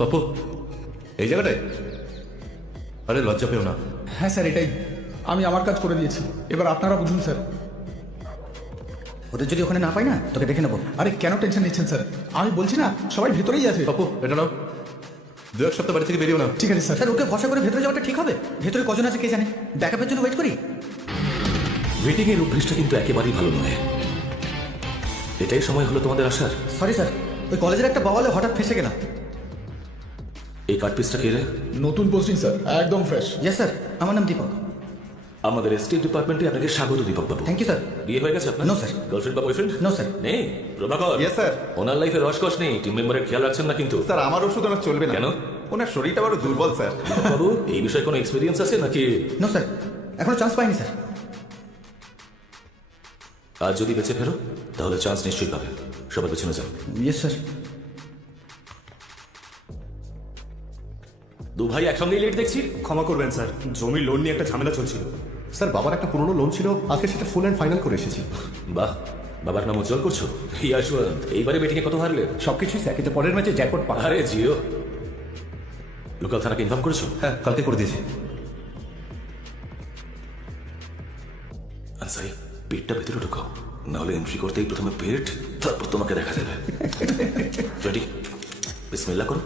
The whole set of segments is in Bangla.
বাপু এই জায়গাটায়? আরে লজ্জা পেও না। হ্যাঁ স্যার, এটাই। আমি আমার কাজ করে দিয়েছি, এবার আপনারা বুঝুন স্যার। ওদের যদি ওখানে না পাই না, তোকে দেখে নেবো। আরে কেন টেনশন নিচ্ছেন স্যার? আমি বলছি না, সবাই ভেতরেই আছে। বাপু এটা নাও, 2-1 সপ্তাহ বাড়ি থেকে বেরিও না। ঠিক আছে স্যার। স্যার, ওকে ভরসা করে ভেতরে যাওয়াটা ঠিক হবে? ভেতরে কজন আছে কে জানে, ব্যাকআপের জন্য ওয়েট করি। ওয়েটিং এর অভ্যেসটা কিন্তু একেবারেই ভালো নয়। এটাই সময় হলো তোমাদের আসার। সরি স্যার, ওই কলেজের একটা বাওয়ালে হঠাৎ ফেসে গেলাম। এই কার্ডপিসটা কে রে? নতুন পোস্টিং স্যার, একদম ফ্রেশ। ইয়েস স্যার, আমার নাম দীপক। আমাদের এসটিএফ ডিপার্টমেন্টে আপনাকে স্বাগত দীপক বাবু। Thank you sir. বিয়ে হয়ে গেছে আপনার? No, sir. গার্লফ্রেন্ড বা বয়ফ্রেন্ড? No, sir. নেই? প্রভাকর? Yes, sir. ওনার লাইফে রসকস নেই, টিম মেম্বারের খেয়াল রাখছেন না কিন্তু। স্যার আমার ওষুধ ওনার চলবে না। কেন? ওনার শরীরটা বড় দুর্বল স্যার। দীপক বাবু এই বিষয়ে কোনো এক্সপিরিয়েন্স আছে নাকি? নো স্যার, এখনো চান্স পাইনি স্যার। আজ যদি বেঁচে ফেরো তাহলে চান্স নিশ্চয়ই পাবে। সবার পেছনে যাও। Yes sir. দু ভাই একসঙ্গেই লেট দেখছি। ক্ষমা করবেন স্যার, জমির লোন নিয়ে একটা ঝামেলা চলছিল। স্যার বাবার একটা পুরনো লোন ছিল, আজকে সেটা ফুল অ্যান্ড ফাইনাল করে এসেছি। বাহ, বাবার নাম উজ্জ্বল করছো। ইয়াশওয়ান্ত, এইবারে বেটিংয়ে কত হারলে? সবকিছুই স্যার, কিন্তু পরের ম্যাচে জ্যাকপট পাওয়া। আরে জিও, লোকাল থানাকে ইনফর্ম করেছো? হ্যাঁ কালকে করে দিয়েছি। আনসারি, পেটটা ভেতরে ঢুকাও, নাহলে এন্ট্রি করতেই প্রথমে পেট, তারপর তোমাকে দেখা যাবে। রেডি? বিসমিল্লাহ করো।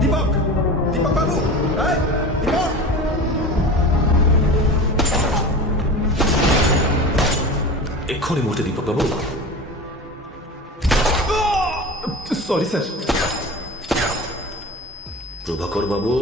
দীপক, দীপক বাবু, এই, দীপক। এক্ষুনি মরতে দীপক বাবু। Sorry sir. Prabhakar babu,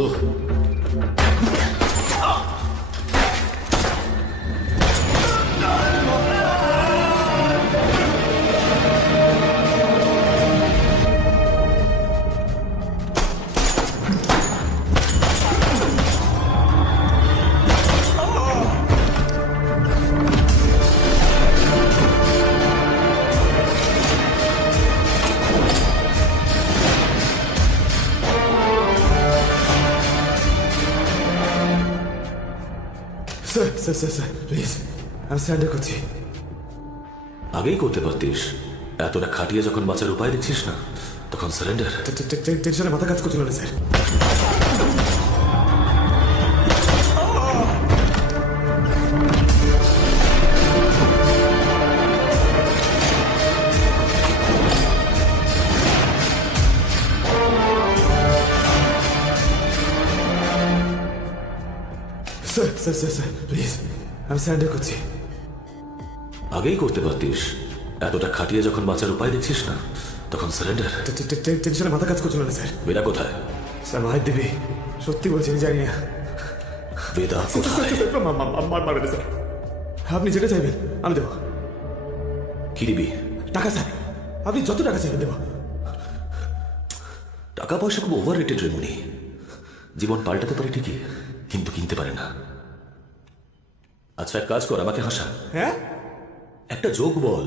sir sir sir sir please, আমি সারেন্ডার করছি। আগেই করতে পারতিস। এতটা খাটিয়ে যখন বাঁচার উপায় দেখছিস না, তখন সারেন্ডার। টেনশনে মাথা কাজ করছিল না sir. Sir sir sir sir please, আমি সারেন্ডার করছি। আগেই করতে পারতিস। এতটা খাটিয়ে যখন বাঁচার উপায় দেখছিস না, তখন সারেন্ডার। টেনশনে মাথা কাজ করছিল না স্যার। বেদা কোথায়? স্যার মায়ের দেবী, সত্যি বলছি আমি জানি না। বেদা কোথায়? মারবেন স্যার, আপনি যেটা চাইবেন আমি দেবো। কি দিবি? টাকা স্যার, আপনি যত টাকা চাইবেন দেবো। টাকা পয়সা খুব ওভার রেটেড রেমুনি। জীবন পাল্টাতে পারে ঠিকই, কিন্তু কিনতে পারে না। আচ্ছা এক কাজ কর, আমাকে হাসা। হ্যাঁ একটা যোগ বল।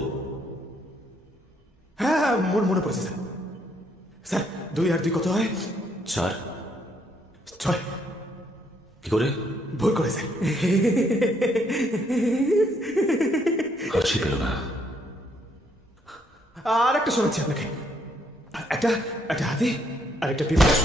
হ্যাঁ হ্যাঁ, মনে পড়েছে স্যার। স্যার 2 আর 2 কত হয়? 4। 6। কি করে? ভুল করে স্যার। হাসি পেল না। আর একটা শোনাচ্ছি আপনাকে। একটা একটা হাতি আর একটা পিঁপড়া।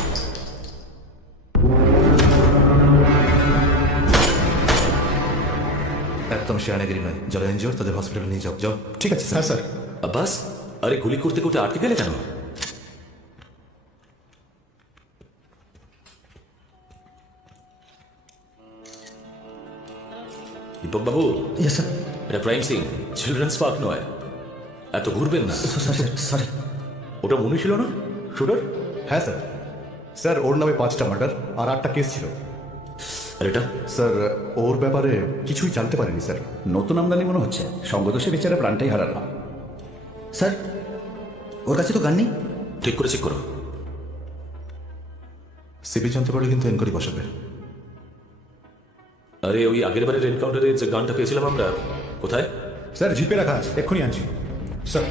একদম শেয়ানাগিরি নয়। যারা এনজিওর তাদের হসপিটালে নিয়ে যাও। যাও। ঠিক আছে স্যার। স্যার আব্বাস, আরে গুলি করতে করতে আটকে গেলে কেন? দীপক বাবু, ইয়েস স্যার। এটা ক্রাইম সিন, চিলড্রেন্স পার্ক নয়। এত ঘুরবেন না। Sorry sir, sorry. ওটা মনে ছিল না শুটার? হ্যাঁ স্যার, স্যার ওর নামে 5টা মার্ডার আর 8টা কেস ছিল। আর এটা স্যার ওর ব্যাপারে কিছুই জানতে পারিনি স্যার। নতুন আমদানি মনে হচ্ছে, সঙ্গত সে বেচারা প্রাণটাই হারালো। স্যার ওর কাছে তো গান নেই। ঠিক করে চেক করো। সিবি জানতে পারলে কিন্তু এনকোয়ারি বসাবে। আরে ওই আগের বারের এনকাউন্টারে যে গানটা পেয়েছিলাম আমরা, কোথায়? স্যার জিপে রাখা আছে, এক্ষুনি আনছি। স্যার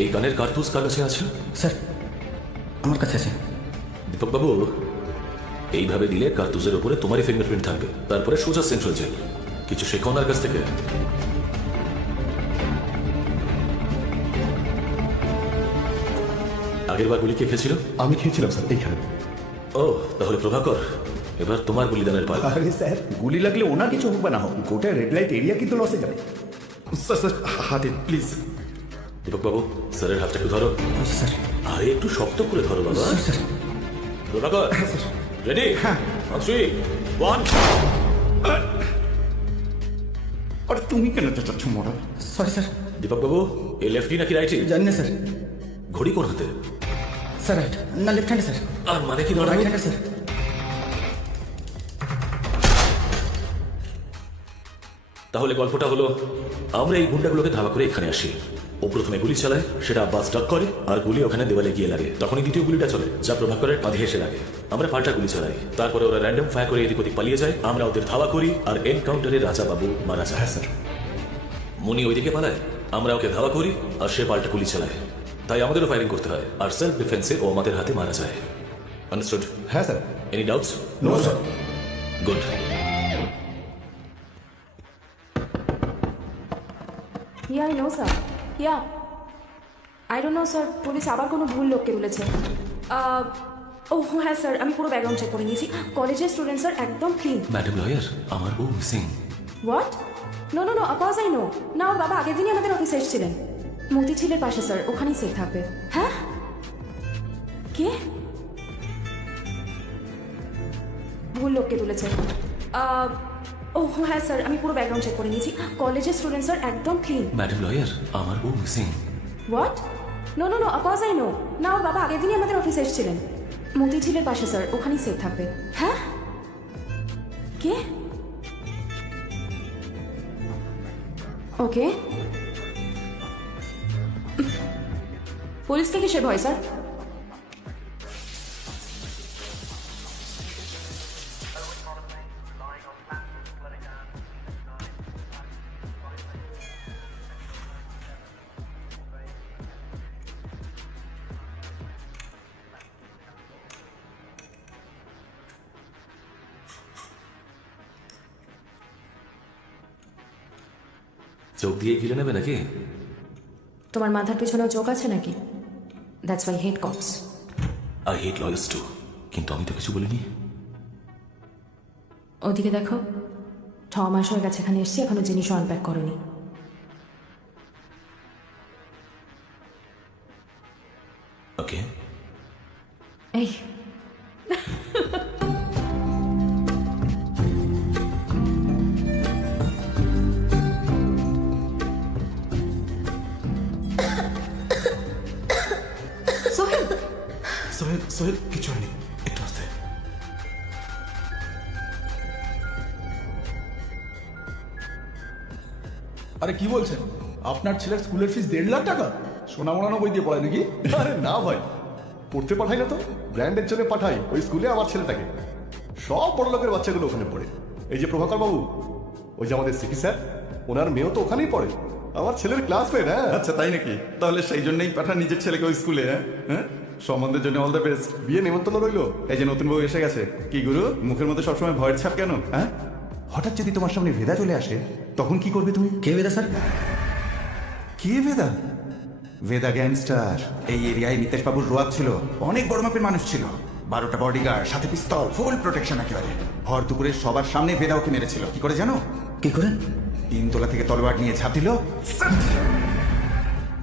এই গানের কার্তুজ কার কাছে আছে? স্যার আমার কাছে আছে। দীপক বাবু, এইভাবে দিলে কার্তুজের উপরে তোমারই ফিঙ্গারপ্রিন্ট থাকবে, তারপরে সোজা সেন্ট্রাল জেল। কিছু শেখো ওনার কাছ থেকে। আগের বার গুলি কে খেয়েছিল? আমি খেয়েছিলাম স্যার এইখানে। ও, তাহলে প্রভাকর, এবার তোমার বলিদানের পালা। আরে স্যার গুলি লাগলে ওনার কিছু হোক বা না হোক, গোটা রেড লাইট এরিয়া কিন্তু লসে যাবে। স্যার স্যার হাতে প্লিজ। দীপক বাবু, স্যারের হাতটা একটু ধরো। স্যার আরে একটু শক্ত করে ধরো বাবা। Sir Prabhakar, ready? হ্যাঁ। 3, 1। আরে তুমি কেন চাচ্ছ মোড়া? Sorry sir. দীপক বাবু, এই লেফটি নাকি রাইটি? জানি না স্যার। ঘড়ি কোন হাতে? স্যার রাইট না লেফট হ্যান্ডে স্যার। আর মানে কি রাইট হ্যান্ডে স্যার। তাহলে গল্পটা হলো, আমরা এই গুন্ডাগুলোকে ধাওয়া করে এখানে আসি। ও প্রথমে গুলি চালায়, সেটা আব্বাস ডাক করে, আর গুলি ওখানে দেওয়ালে গিয়ে লাগে। তখনই দ্বিতীয় গুলিটা চলে, যা প্রভাকরের কাঁধে এসে লাগে। আমরা পাল্টা গুলি চালাই, তারপরে ওরা র্যান্ডম ফায়ার করে এদিক ওদিক পালিয়ে যায়। আমরা ওদের ধাওয়া করি, আর এনকাউন্টারে রাজা বাবু মারা যায়। হ্যাঁ স্যার। মুনি ওইদিকে পালায়, আমরা ওকে ধাওয়া করি, আর সে পাল্টা গুলি চালায়। তাই আমাদেরও ফায়ারিং করতে হয়, আর সেলফ ডিফেন্সে ও আমাদের হাতে মারা যায়। আন্ডারস্টুড? হ্যাঁ sir. Any doubts? No sir. Good. Yeah I know sir. Yeah I don't know sir, police আবার কোনো ভুল লোককে তুলেছে। ও হ্যাঁ স্যার, আমি পুরো ব্যাকগ্রাউন্ড চেক করে নিয়েছি। কলেজের স্টুডেন্ট স্যার, একদম ক্লিন। ম্যাডাম লয়ার, আমার বউ missing. What? No no no, of course I know. না, ওর বাবা আগের দিনই আমাদের অফিসে এসেছিলেন। মতিঝিলের পাশে স্যার, ওখানেই সেফ থাকবে। হ্যাঁ? কে? ভুল লোককে তুলেছে। ও হ্যাঁ স্যার, আমি পুরো ব্যাকগ্রাউন্ড চেক করে নিয়েছি। কলেজের স্টুডেন্ট স্যার, একদম ক্লিন। ম্যাডাম লয়ার, আমার বউ missing. What? No no no, of course I know. না, ওর বাবা আগের দিনই আমাদের অফিসে এসেছিলেন। মতিঝিলের পাশে স্যার, ওখানেই সেফ থাকবে। হ্যাঁ? কে? ওকে। পুলিশকে কিসের ভয় স্যার? চোখ দিয়ে গিলে নেবে নাকি? তোমার মাথার পিছনেও চোখ আছে নাকি? That's why hate cops. I hate lawyers too. কিন্তু আমি তো কিছু বলিনি। ওদিকে দেখো, 6 মাস হয়ে গেছে এখানে এসছি, এখনো জিনিসও আনপ্যাক করনি। ওকে। এই সোহেল, সোহেল সোহেল কিছু হয়নি, একটু আসতে। আরে কি বলছেন? আপনার ছেলের স্কুলের ফিস 1.5 লাখ টাকা? সোনা মোড়ানো বই দিয়ে পড়ায় নাকি? আরে না ভাই, পড়তে পাঠাই না তো, ব্র্যান্ডের জন্য পাঠাই ওই স্কুলে আমার ছেলেটাকে। সব বড় লোকের বাচ্চাগুলো ওখানে পড়ে। এই যে প্রভাকর বাবু, ওই যে আমাদের সিটি স্যার, ওনার মেয়েও তো ওখানেই পড়ে। আমার ছেলের ক্লাসমেট। হ্যাঁ আচ্ছা তাই নাকি? তাহলে সেই জন্যই পাঠান নিজের ছেলেকে ওই স্কুলে। হ্যাঁ হ্যাঁ, সম্বন্ধের জন্য অল দ্য বেস্ট। বিয়ে নেমন্তন্ন রইলো। এই যে নতুন বউ এসে গেছে, কি গুরু মুখের মধ্যে সবসময় ভয়ের ছাপ কেন? হ্যাঁ, হঠাৎ যদি তোমার সামনে ভেদা চলে আসে তখন কি করবে তুমি? কে বেদা স্যার? কে ভেদা? ভেদা গ্যাংস্টার। এই এরিয়ায় নিতেশ বাবুর রোয়াক ছিল, অনেক বড় মাপের মানুষ ছিল, 12টা বডিগার্ড, সাথে পিস্তল, ফুল প্রোটেকশন একেবারে। ভর দুপুরে সবার সামনে ভেদা ওকে মেরেছিল। কি করে জানো? কি করে? 3 তলা থেকে তলোয়ার নিয়ে ঝাঁপ দিল,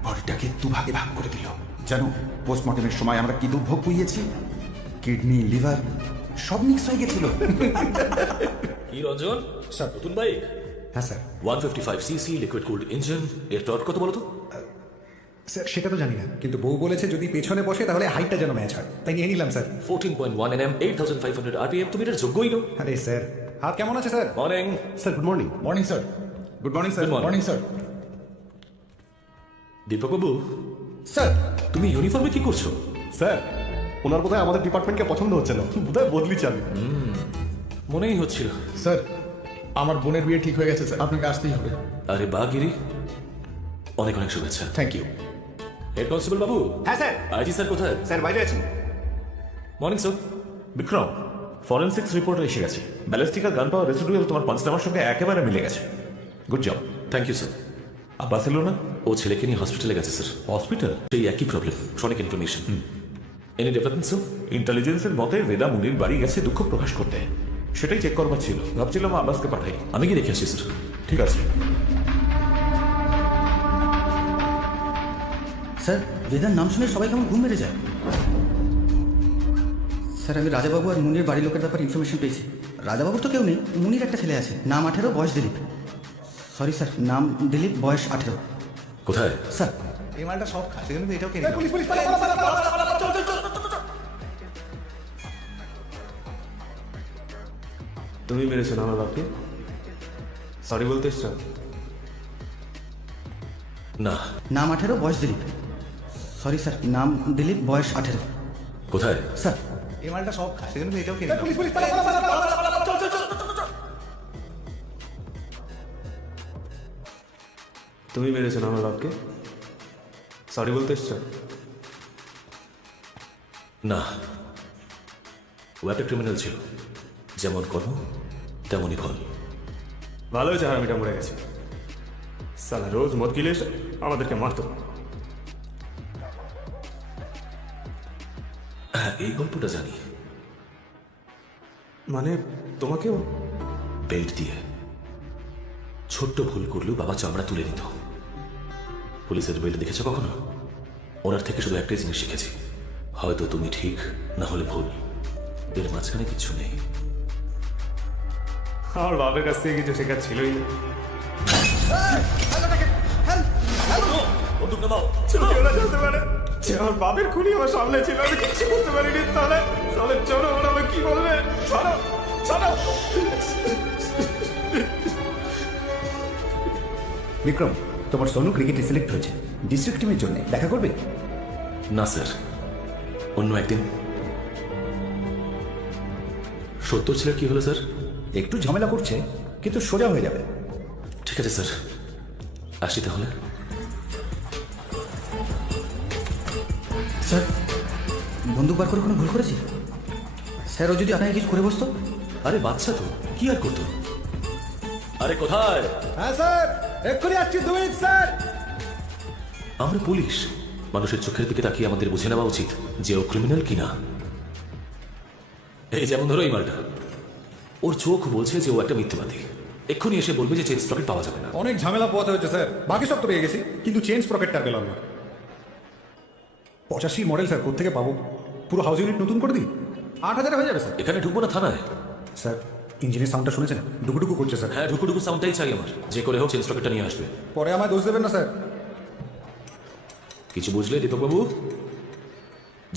বডিটাকে 2 ভাগে ভাগ করে দিল। জানো পোস্টমর্টমের সময় আমরা কি দুর্ভোগ পুইয়েছি? কিডনি, লিভার সব মিক্স হয়ে গেছিল। কি রঞ্জন স্যার, নতুন বাইক? হ্যাঁ sir. 155 CC liquid cooled engine. এর টর্ক কত বলো তো? স্যার সেটা তো জানি না, কিন্তু বউ বলেছে যদি পেছনে বসে তাহলে হাইটটা যেন ম্যাচ হয়, তাই নিয়ে নিলাম স্যার। 14.1 nm 8500 rpm, তুমি এটার যোগ্যই নো। আরে স্যার, হাত কেমন আছে sir? Morning sir good morning. Morning sir. Good morning sir. Good morning. Morning sir. Deepak babu, sir তুমি ইউনিফর্মে কি করছো? স্যার ওনার বোধহয় আমাদের ডিপার্টমেন্টকে পছন্দ হচ্ছে না, বোধহয় বদলি চান। মনেই হচ্ছিল। স্যার আমার বোনের বিয়ে ঠিক হয়ে গেছে স্যার, আপনাকে আসতেই হবে। আরে বা গিরি, অনেক অনেক শুভেচ্ছা। Thank you. হেড কনস্টেবল বাবু। হ্যাঁ স্যার। আইজি স্যার কোথায়? স্যার বাইরে আছেন। Morning sir. Vikram, forensics report এসে গেছে। ব্যালিস্টিক আর গান পাওয়ার রেসিডুয়াল তোমার পাঞ্চনামার সঙ্গে একেবারে মিলে গেছে। Good job. Thank you sir. Abbas এলো না? ও ছেলেকে নিয়ে হসপিটালে গেছে স্যার। হসপিটাল? সেই একই প্রবলেম, সঠিক ইনফরমেশন। Any development sir? ইন্টেলিজেন্সের মতে বেদা মুনির বাড়ি গেছে দুঃখ প্রকাশ করতে, সেটাই চেক করবার ছিল। ভাবছিলাম আব্বাসকে পাঠাই। আমি কি দেখে আসছি স্যার। ঠিক আছে। স্যার বেদার নাম শুনে সবাই কেমন ঘুম মেরে যায়। স্যার আমি রাজাবাবু আর মুনির বাড়ির লোকের ব্যাপারে ইনফরমেশন পেয়েছি। রাজাবাবুর তো কেউ নেই, মুনির একটা ছেলে আছে, নাম 18, বয়স দিলীপ। সরি স্যার, নাম দিলীপ, বয়স 18। কোথায়? স্যার এই মালটা সব খায়, সেজন্য তো এটাও কিনে পুলিশ পুলিশ পালা, পালা, পালা, পালা, পালা, পালা, চল, চল, চল, চল, চল, চল। তুমি মেরেছো না আমার বাপকে? সরি বলতে এসছো? না। নাম 18, বয়স দিলীপ। সরি স্যার, নাম দিলীপ, বয়স 18। কোথায়? স্যার এই মালটা সব খায়, সেজন্য তো এটাও কিনে পুলিশ পুলিশ পালা, পালা, পালা, পালা, পালা, পালা, চল, চল, চল, চল, চল, চল। তুমি মেরেছো না আমার বাপকে? সরি বলতে এসছো? না, ও একটা ক্রিমিনাল ছিল, যেমন কর্ম তেমনই ফল। ভালো হয়েছে হারামিটা মরে গেছে। সালা রোজ মদ গিলে এসে আমাদেরকে মারতো। হ্যাঁ, এই গল্পটা জানি। মানে তোমাকেও? বেল্ট দিয়ে ছোট্ট ভুল করলেও বাবা চামড়া তুলে নিত। পুলিশের বেল্ট দেখেছো কখনো? ওনার থেকে শুধু একটাই জিনিস শিখেছি, হয়তো তুমি ঠিক, না হলে ভুল, এর মাঝখানে কিছু নেই। আমার বাবার কাছ থেকে কিছু শেখার ছিলই না। বন্দুক নামাও। কেউ না জানতে পারে যে আমার বাপের খুনি আমার সামনে ছিল, আমি কিচ্ছু করতে পারিনি। তাহলে তাহলে চলো, ওরা আমাকে কি বলবে? ছাড়ো, ছাড়ো। বিক্রম, তোমার সোনু ক্রিকেটে সিলেক্ট হয়েছে ডিস্ট্রিক্ট টিমের জন্য, দেখা করবে? না স্যার, অন্য একদিন। 70 ছেলের কি হলো স্যার? একটু ঝামেলা করছে, কিন্তু সোজা হয়ে যাবে। ঠিক আছে স্যার, আসি তাহলে। স্যার বন্দুক বার করে কোনো ভুল করেছি? স্যার ও যদি আপনাকে কিছু করে বসতো? আরে বাচ্চা তো, কি আর করতো? আরে কোথায়? হ্যাঁ স্যার, এক্ষুনি আসছি, 2 মিনিট স্যার। আমরা পুলিশ, মানুষের চোখের দিকে তাকিয়ে আমাদের বুঝে নেওয়া উচিত যে ও ক্রিমিনাল কিনা। এই যেমন ধরো এই মালটা, ওর চোখ বলছে যে ও একটা মিথ্যাবাদী। এক্ষুনি এসে বলবে যে চেন স্প্রকেট পাওয়া যাবে না। অনেক ঝামেলা পোহাতে হয়েছে স্যার, বাকি সব তো পেয়ে গেছি, কিন্তু চেঞ্জ পকেটটা পেলাম না। 85 মডেল স্যার, কোথেকে পাবো? পুরো হাউস ইউনিট নতুন করে দিই, 8000 হয়ে যাবে স্যার। এখানে ঢুকবো না থানায়? স্যার ইঞ্জিনের সাউন্ডটা শুনেছেন? ডুকুডুকু করছে স্যার। হ্যাঁ, ঢুকুঢুকু সাউন্ডটাই চাই আমার। যে করে হোক চেন স্প্রকেটটা নিয়ে আসবে। পরে আমায় দোষ দেবেন না স্যার। কিছু বুঝলে দীপকবাবু?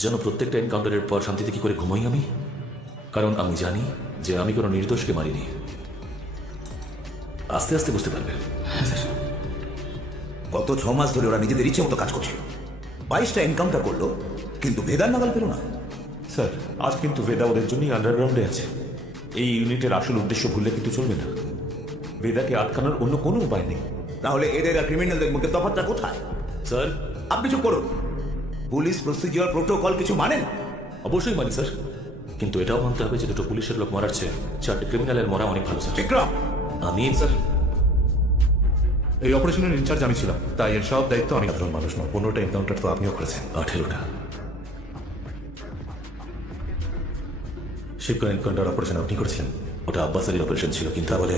যেন প্রত্যেকটা এনকাউন্টারের পর শান্তিতে কি করে ঘুমাই আমি, কারণ আমি জানি যে আমি কোনো নির্দোষকে মারিনি। আস্তে আস্তে বুঝতে পারবে। গত 6 মাস ধরে ওরা নিজেদের ইচ্ছে মতো কাজ করছিল। 22টা এনকাউন্টার করলো, কিন্তু ভেদার নাগাল পেল না। স্যার, আজ কিন্তু বেদা ওদের জন্যই আন্ডারগ্রাউন্ডে আছে। এই ইউনিটের আসল উদ্দেশ্য ভুললে কিন্তু চলবে না। বেদাকে আটকানোর অন্য কোনো উপায় নেই। তাহলে এদের আর ক্রিমিনালদের মধ্যে তফাৎটা কোথায়? স্যার, আপনি চুপ করুন। পুলিশ প্রসিডিওর প্রোটোকল কিছু মানেন? অবশ্যই মানি স্যার, কিন্তু এটাও মানতে হবে যে দুটো পুলিশের লোক মরার চেয়ে 4টে ক্রিমিনালের মরা অনেক ভালো স্যার। বিক্রম, আমি স্যার এই অপারেশনের ইনচার্জ আমি ছিলাম, তাই এর সব দায়িত্ব আমি। সাধারণ মানুষ নয়, 15টা এনকাউন্টার তো আপনিও করেছেন। 18টা। শিবগঞ্জ এনকাউন্টার অপারেশন আপনি করেছিলেন? ওটা আব্বাস আলীর অপারেশন ছিল, কিন্তু তাহলে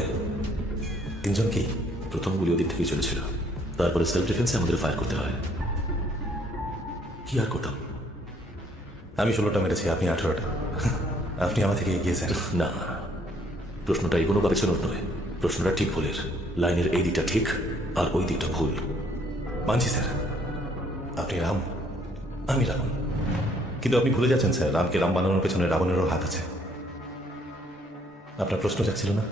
3 জন কি? প্রথম গুলি ওদিক থেকেই চলেছিল, তারপরে সেলফ ডিফেন্সে আমাদের ফায়ার করতে হয়। কি আর করতাম? আমি 16টা মেরেছি, আপনি 18টা। আপনি আমার থেকে এগিয়েছেন। না, প্রশ্নটা এগোনো বা পেছনোর নয়, প্রশ্নটা ঠিক ভুলের। লাইনের এই দিকটা ঠিক আর ওই দিকটা ভুল। মানছি স্যার, আপনি রাম, আমি রাবণ। কিন্তু আপনি ভুলে যাচ্ছেন স্যার, রামকে রাম বানানোর পেছনে রাবণেরও হাত আছে। আপনার প্রশ্ন যাচ্ছিল না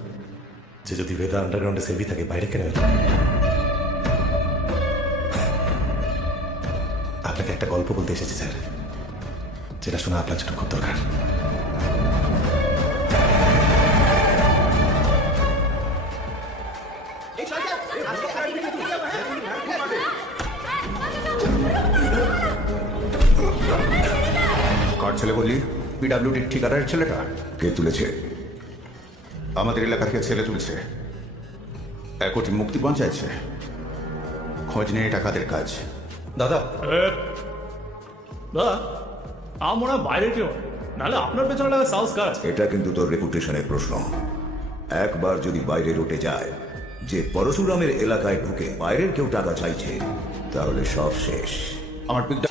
যে যদি বেদা আন্ডারগ্রাউন্ডে সেলফি থাকে বাইরে কেন এলো? আপনাকে একটা গল্প বলতে এসেছি স্যার, যেটা শোনা আপনার জন্য খুব দরকার। কার ছেলে বললি? পিডাব্লিউডির ঠিকাদারের ছেলেটা। কে তুলেছে? আমাদের এলাকা থেকে ছেলে তুলছে, 1 কোটি মুক্তিপণ চাইছে। খোঁজ নিয়ে এটা কাদের কাজ? দাদা দাদা আমরা বাইরে কেউ নাহলে আপনার পেছনে লাগা সাহস কাজ। এটা কিন্তু তোর রেপুটেশনের প্রশ্ন। একবার যদি বাইরে রটে যায় যে পরশুরামের এলাকায় ঢুকে বাইরের কেউ টাকা চাইছে, তাহলে সব শেষ। আমার পিকটা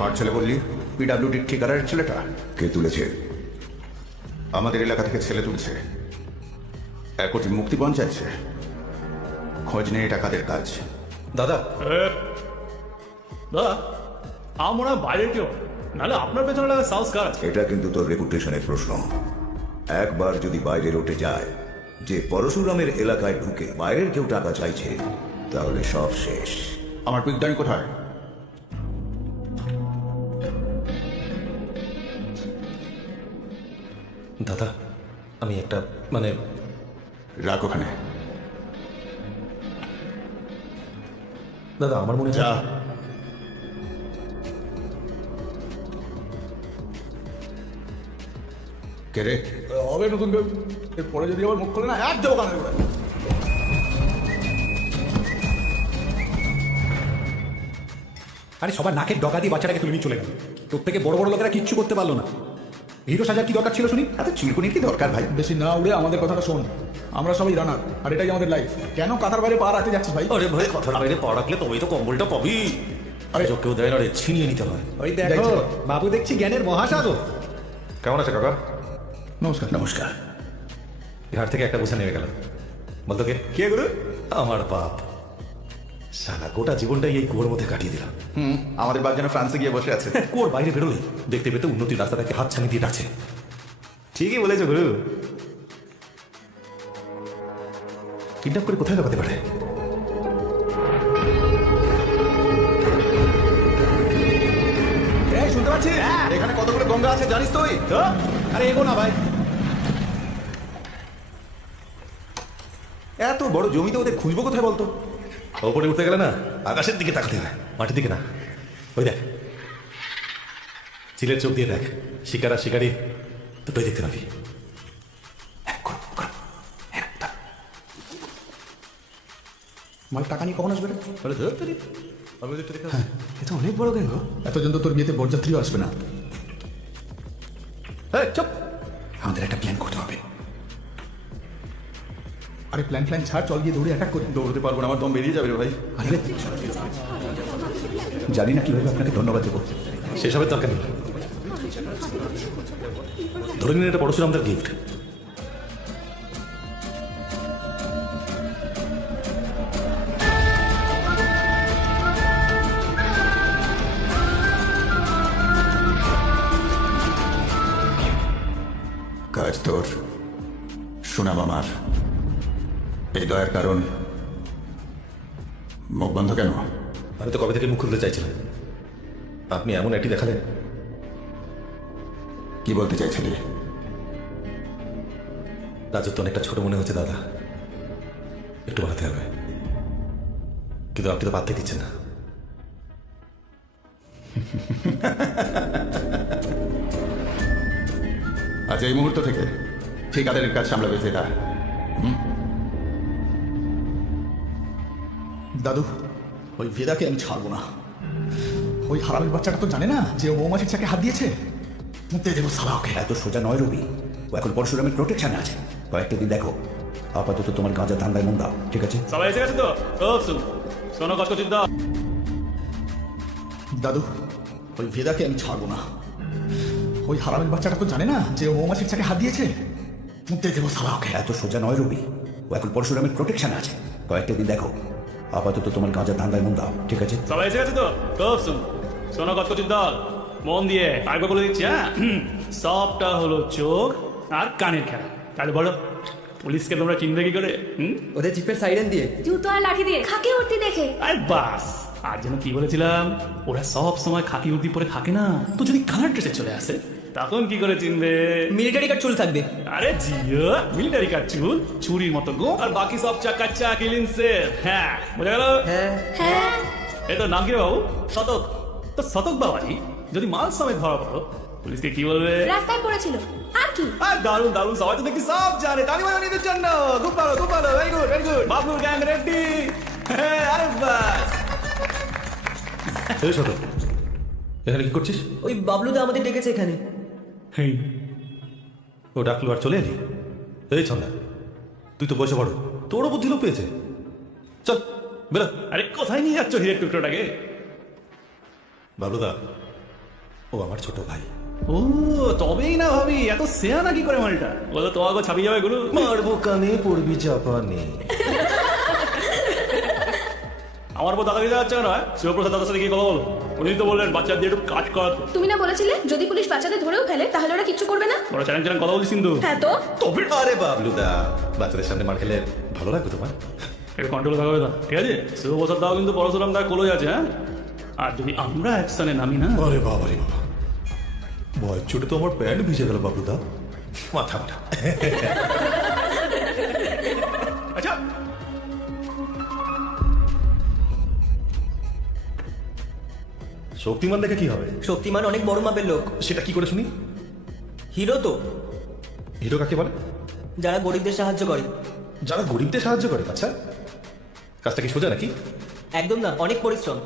কার ছেলে বললি? পিডাব্লিউডির ঠিকাদারের ছেলেটা। কে তুলেছে? আমাদের এলাকা থেকে ছেলে তুলছে, 1 কোটি মুক্তিপণ চাইছে। খোঁজ নিয়ে এটা কাদের কাজ? দাদা দাদা আমরা বাইরে কেউ নাহলে আপনার পেছনে লাগা সাহস কাজ। এটা কিন্তু তোর রেপুটেশনের প্রশ্ন। একবার যদি বাইরে রটে যায় যে পরশুরামের এলাকায় ঢুকে বাইরের কেউ টাকা চাইছে, তাহলে সব শেষ। আমার পিকদানি কোথায়? দাদা আমি একটা রাখ ওখানে। দাদা আমার মনে যা। কে রে? হবে নতুন কেউ, এরপরে যদি আবার মুখ খোলে না এক দেবো কানের গোড়ায়। আরে সবার নাকের ডগা দিয়ে বাচ্চাটাকে তুলে নিয়ে চলে গেল। তোর থেকে বড় বড় লোকেরা কিচ্ছু করতে পারলো না। হিরো সাজার কি দরকার ছিল শুনি? এত চিরকুনির কি দরকার ভাই? বেশি না উড়ে আমাদের কথাটা শোন। আমরা সবাই রানার, আর এটাই আমাদের লাইফ। কেন কাঁথার বাইরে পা রাখতে যাচ্ছিস ভাই? আরে ভাই কথার বাইরে পা রাখলে তবেই তো কম্বলটা পাবি। আরে কেউ দেয় না রে, ছিনিয়ে নিতে হয়। ওই দেখো বাবু দেখছি জ্ঞানের মহাসাগর। কেমন আছে কাকা? নমস্কার। নমস্কার। ঘাট থেকে একটা বোঝা নেমে গেল। বলতো কে গুরু? আমার বাপ। সারা গোটা জীবনটাই এই কুয়োর মধ্যে কাটিয়ে দিলাম। আমাদের বাপ যেন ফ্রান্সে গিয়ে বসে আছে। কুয়োর বাইরে বেরোলে দেখতে পেতে উন্নতির রাস্তা তাকে হাত ছানি দিয়ে ডাকছে। ঠিকই বলেছো গুরু। কিডন্যাপ করে কোথায় লাগাতে পারে? এই শুনতে পাচ্ছিস? এখানে কতগুলো গঙ্গা আছে জানিস তুই? আরে এগো না ভাই। এত বড় জমিতে ওদের খুঁজবো কোথায় বলতো? ওপরে উঠতে গেলে না আকাশের দিকে তাকাতে হয়, মাটির দিকে না। ওই দেখ, চিলের চোখ দিয়ে দেখ, শিকার আর শিকারি দুটোই দেখতে পাবি। মাল টাকা নিয়ে কখন আসবে রে? এটা অনেক বড় গ্যাং। এতজন তো তোর বিয়েতে বরযাত্রীও আসবে না। চুপ, আমাদের একটা প্ল্যান করতে হবে। আরে প্ল্যান ছাড়, চল গিয়ে দৌড়ে অ্যাটাক করি। দৌড়তে পারবো না, আমার দম বেরিয়ে যাবে রে ভাই। আরে জানি না কিভাবে আপনাকে ধন্যবাদ দেবো। সেসবের দরকার নেই। ধরে নিন এটা পরশুরামদের গিফট। কাজ তোর, সুনাম আমার। এই দয়ার কারণ মুখ বন্ধ কেন? আমি তো কবে থেকে মুখ খুলতে চাইছিলাম, আপনি এমন একটি দেখালেন। কি বলতে চাইছিলি? রাজত্ব অনেকটা ছোট মনে হচ্ছে দাদা, একটু বাড়াতে হবে। কিন্তু আপনি তো বাড়তে দিচ্ছেন না। আজ এই মুহূর্ত থেকে ঠিকাদারের কাজ সামলাবে সেটা। দাদু, ওই ভেদাকে আমি ছাড়বো না। ওই হারামের বাচ্চাটা তো জানে না যে ও মৌমাছির চাকে হাত দিয়েছে। মুক্তি দেবো সালা ওকে। এত সোজা নয় রবি, ও এখন পরশুরামের প্রোটেকশনে আছে। কয়েকটা দিন দেখো, আপাতত তোমার গাঁজা ধান্দায় মন দাও, ঠিক আছে? সবাই এসে গেছে তো? শোনো কষ্ট চিন্তা। দাদু, ওই ভেদাকে আমি ছাড়বো না। ওই হারামের বাচ্চাটা তো জানে না যে ও মৌমাছির চাকে হাত দিয়েছে। মুতে দেবো সালা ওকে। এত সোজা নয় রবি, ও এখন পরশুরামের প্রোটেকশন আছে। কয়েকটা দিন দেখো, আপাতত তোমার গাঁজার ধান্দায় মন দাও, ঠিক আছে? সবাই এসে গেছে তো? খুব শুন, শোনো কচকচির দল, মন দিয়ে আরেকবার বলে দিচ্ছি। হ্যাঁ, সবটা হলো চোখ আর কানের খেলা। তাহলে বলো, পুলিশকে তোমরা চিনবে কি করে? ওদের জিপের সাইরেন দিয়ে, জুতো আর লাঠি দিয়ে, খাকি উঠতি দেখে। আরে বাস, আর যেন কি বলেছিলাম, ওরা সব সময় খাকি উর্দি পরে থাকে না, তো যদি কালার ড্রেসে চলে আসে তখন কি করে চিনবে? মিলিটারি কার্ড চুল থাকবে। আরে জিও, মিলিটারি কার চুল, ছুরির মতো গো, আর বাকি সব চাকাচ্চা কিলিনসের। হ্যাঁ, বোঝা গেল? হ্যাঁ, এই তো নাম কি রে বাবু? শতক। তো শতক বাবাজি যদি মাল সময় ধরা পড়ো, পুলিশকে কি বলবে? রাস্তায় পড়েছিল আর কি। আর দারুন দারুন, সবাই তো দেখি সব জানে। তালি বাজাও নিজের জন্য। খুব ভালো, খুব ভালো, ভেরি গুড, ভেরি গুড। বাবলুর গ্যাং রেডি। আরে বাস। এই শত, এখানে কি করছিস? ওই বাবলুদা আমাদের ডেকেছে এখানে। হেই, ও ডাকলো আর চলে এলি? এই ছন্দা, তুই তো বয়সে বড়, তোরও বুদ্ধি লোক পেয়েছে। চল বেরো। আরে কোথায় নিয়ে যাচ্ছ হিরের টুকরোটাকে? বাবলুদা, ও আমার ছোট ভাই। ও তবেই না ভাবি, এত সেয়া না কি করে মালটা? বলো তোমাকে ছাপিয়ে যাবে গুরু। মারবো কানে, পড়বি চাপানে। আমার পর দাদাকে যাচ্ছে না, শিবপ্রসাদ দাদার সাথে গিয়ে কথা বলো। উনি তো বললেন বাচ্চা দিয়ে একটু কাজ করাতো। তুমি না বলেছিলে যদি পুলিশ বাচ্চাদের ধরেও ফেলে তাহলে ওরা কিচ্ছু করবে না? বড় চ্যালেঞ্জ চ্যালেঞ্জ কথা বলছিস কিন্তু। হ্যাঁ তো তবে আরে বাবলুদা, বাচ্চাদের সামনে মার খেলে ভালো লাগবে তোমার? একটু কন্ট্রোল থাকবে না, ঠিক আছে? শিবপ্রসাদ দাও কিন্তু পরশুরাম দা কোলোই আছে। হ্যাঁ, আর যদি আমরা অ্যাকশনে নামি না, আরে বাবা রে বাবা, ভয় চোটে তো আমার প্যান্ট ভিজে গেল বাবলুদা। মাথা মাথা। আচ্ছা শক্তিমান দেখে কি হবে? শক্তিমান অনেক বড় মাপের লোক। সেটা কি করে শুনি? হিরো তো, হিরো কাকে বলে? যারা গরিবদের সাহায্য করে। যারা গরিবদের সাহায্য করে? আচ্ছা, কাজটা কি সোজা নাকি? একদম না, অনেক পরিশ্রম।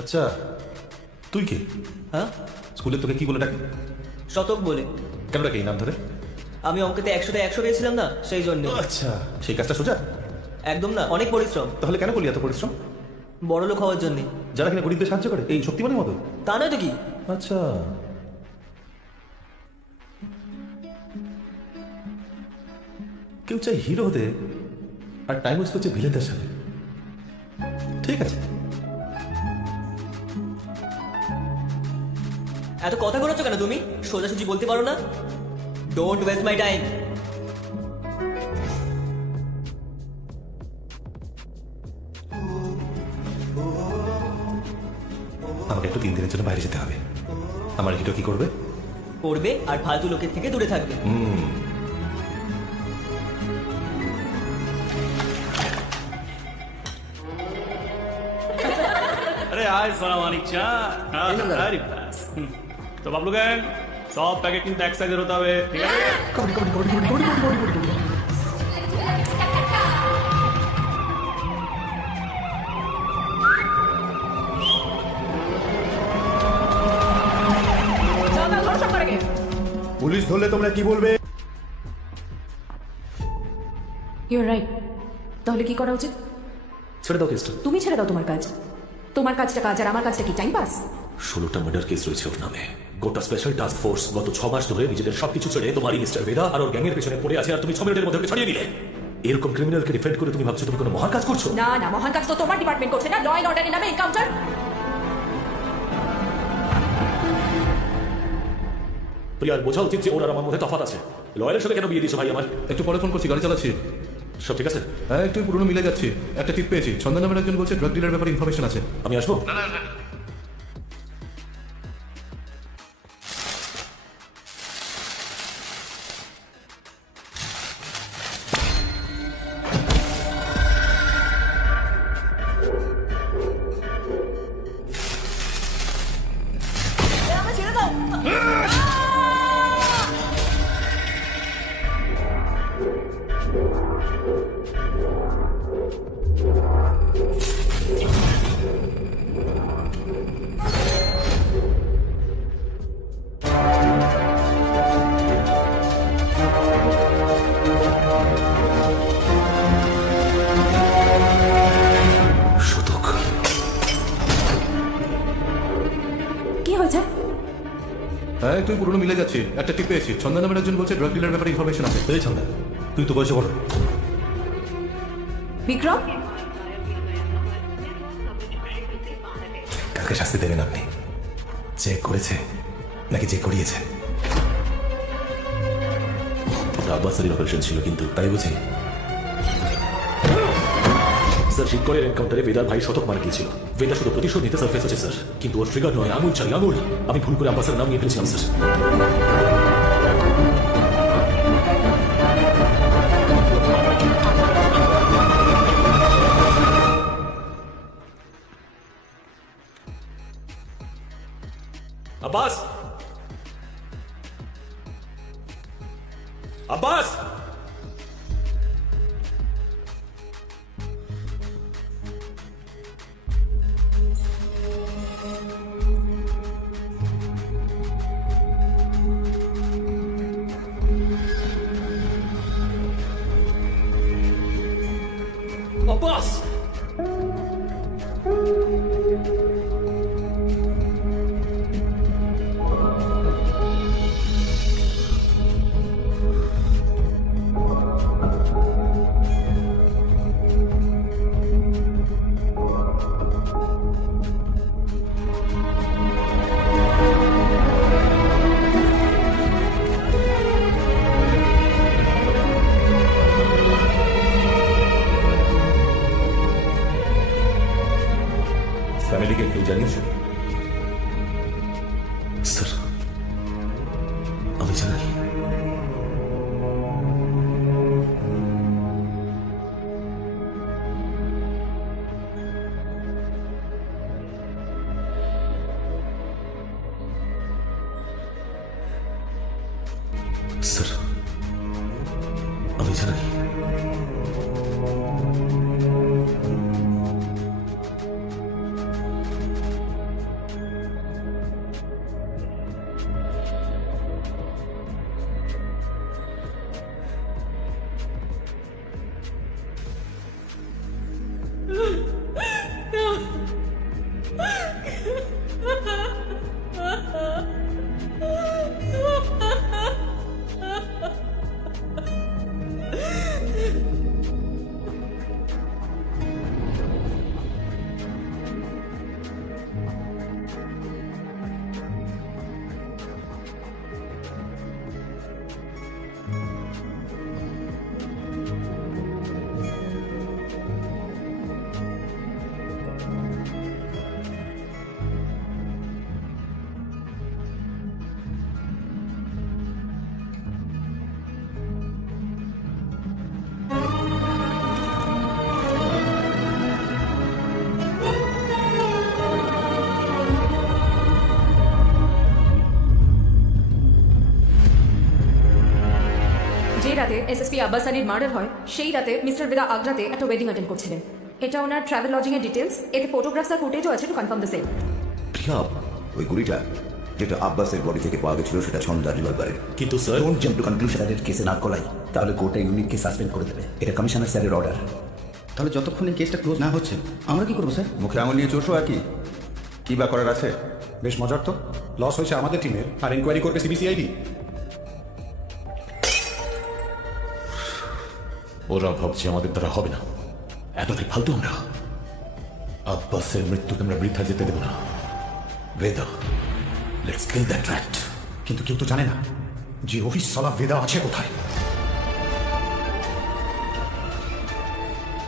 আচ্ছা, তুই কে? হ্যাঁ, স্কুলে তোকে কি বলে ডাকে? শতক বলে। কেন ডাকে এই নাম ধরে? আমি অঙ্কেতে 100তে 100 পেয়েছিলাম না, সেই জন্য। আচ্ছা, সেই কাজটা সোজা? একদম না, অনেক পরিশ্রম। তাহলে কেন করলি এত পরিশ্রম? বড় লোক হওয়ার জন্য। যারা কিনা গরিবদের সাহায্য করে, এই শক্তিমানের মতো? তা নয় তো কি। আচ্ছা, কেউ চাই হিরো হতে আর টাইম ওয়েস্ট করছে ভিলেনদের সাথে। ঠিক আছে, এত কথা বলছো কেন তুমি? সোজাসুজি বলতে পারো না? Don't waste my time. আমাকে একটু 3 দিনের জন্য বাইরে যেতে হবে। আমার হিরো কি করবে? পড়বে আর ফালতু লোকের থেকে দূরে থাকবে। अरे आज साला मानिक चा। अरे बस। तो बाबलू गैंग सब पैकेट কিন্তু এক সাইজের হতে হবে, ঠিক আছে? পুলিশ ধরলে তোমরা কি বলবে? You right. তাহলে কি করা উচিত? ছেড়ে দাও কেসটা। তুমি ছেড়ে দাও তোমার কাজ। তোমার কাজটা কাজ আর আমার কাজটা কি টাইম পাস? 16টা মার্ডার কেস রয়েছে ওর নামে। গোটা স্পেশাল টাস্ক ফোর্স গত 6 মাস ধরে নিজেদের সবকিছু ছেড়ে তোমারই মিস্টার বেদা আর ওর গ্যাংয়ের পেছনে পড়ে আছে, আর তুমি 6 মিনিটের মধ্যে ওকে ছাড়িয়ে দিলে। এরকম ক্রিমিনালকে ডিফেন্ড করে তুমি ভাবছো তুমি কোনো মহান কাজ করছো? না না, মহান কাজ তো তোমার ডিপার্টমেন্ট করছে না, ল এন্ড অর্ডারের নামে এনকাউন্টার। প্রিয়ার বোঝা উচিত যে ওর আর আমার মধ্যে তফাৎ আছে। লয়ারের সাথে কেন বিয়ে দিয়েছো ভাই আমার? একটু পরে ফোন করছি, গাড়ি চালাচ্ছি। সব ঠিক আছে? হ্যাঁ, একটু পুরনো মিলে যাচ্ছি। একটা টিপ পেয়েছি, সন্ধ্যা নামের একজন বলছে ড্রাগ ডিলার ব্যাপারে ইনফরমেশন আছে। আমি আসবো? হ্যাঁ তুই পুরনো মিলে যাচ্ছি। একটা টিপ পেয়েছি, ছন্দা নামের একজন বলছে ড্রাগ ডিলার ব্যাপারে ইনফরমেশন আছে। এই ছন্দা, তুই তো বয়সে বড়। বিক্রম, কাকে শাস্তি দেবেন আপনি? যে করেছে নাকি যে করিয়েছে? আব্বাসের অপারেশন ছিল কিন্তু তাই বুঝি? স্যার শিবকরের এনকাউন্টারে বেদার ভাই শতক মারা গিয়েছিল। বেদা শুধু প্রতিশোধ নিতে সার্ফেস আছে স্যার, কিন্তু ওর ট্রিগার নয়, আঙুল চাই আঙুল। আমি ভুল করে আব্বাসের নাম নিয়ে ফেলেছিলাম স্যার। আব্বাস, আব্বাস, আব্বাস। ফ্যামিলিকে কেউ জানিয়েছে? স্যার আমি জানি। স্যার আমি জানি। যে রাতে এসএসপি আব্বাস আলীর মার্ডার হয় সেই রাতে মিস্টার বেদা আগ্রাতে একটা ওয়েডিং অ্যাটেন্ড করছিলেন। এটা ওনার ট্রাভেল লজিং এর ডিটেলস, এতে ফটোগ্রাফস আর ফুটেজও আছে টু কনফার্ম দ্য সেম। প্রিয়া, ওই গুলিটা যেটা আব্বাসের বডি থেকে পাওয়া গেছিল সেটা ছন্দা রিভলভারের। কিন্তু sir don't jump to conclusion. এর কেসে না কলাই তাহলে কোর্টে ইউনিটকে সাসপেন্ড করে দেবে। এটা কমিশনার স্যারের অর্ডার। তাহলে যতক্ষণ এই কেসটা ক্লোজ না হচ্ছে আমরা কি করবো স্যার? মুখে আঙুল নিয়ে চোষো আর কি বা করার আছে? বেশ মজার তো। লস হয়েছে আমাদের টিমের, আর ইনকোয়ারি করবে সিবিসিআইডি। ওরা ভাবছে আমাদের দ্বারা হবে না, এতটাই ফালতু আমরা। আব্বাসের মৃত্যুকে আমরা বৃথা যেতে দেব না। বেদা, লেটস কিল দ্যাট র্যাট। কিন্তু কেউ তো জানে না যে অফিস সালা বেদা আছে কোথায়।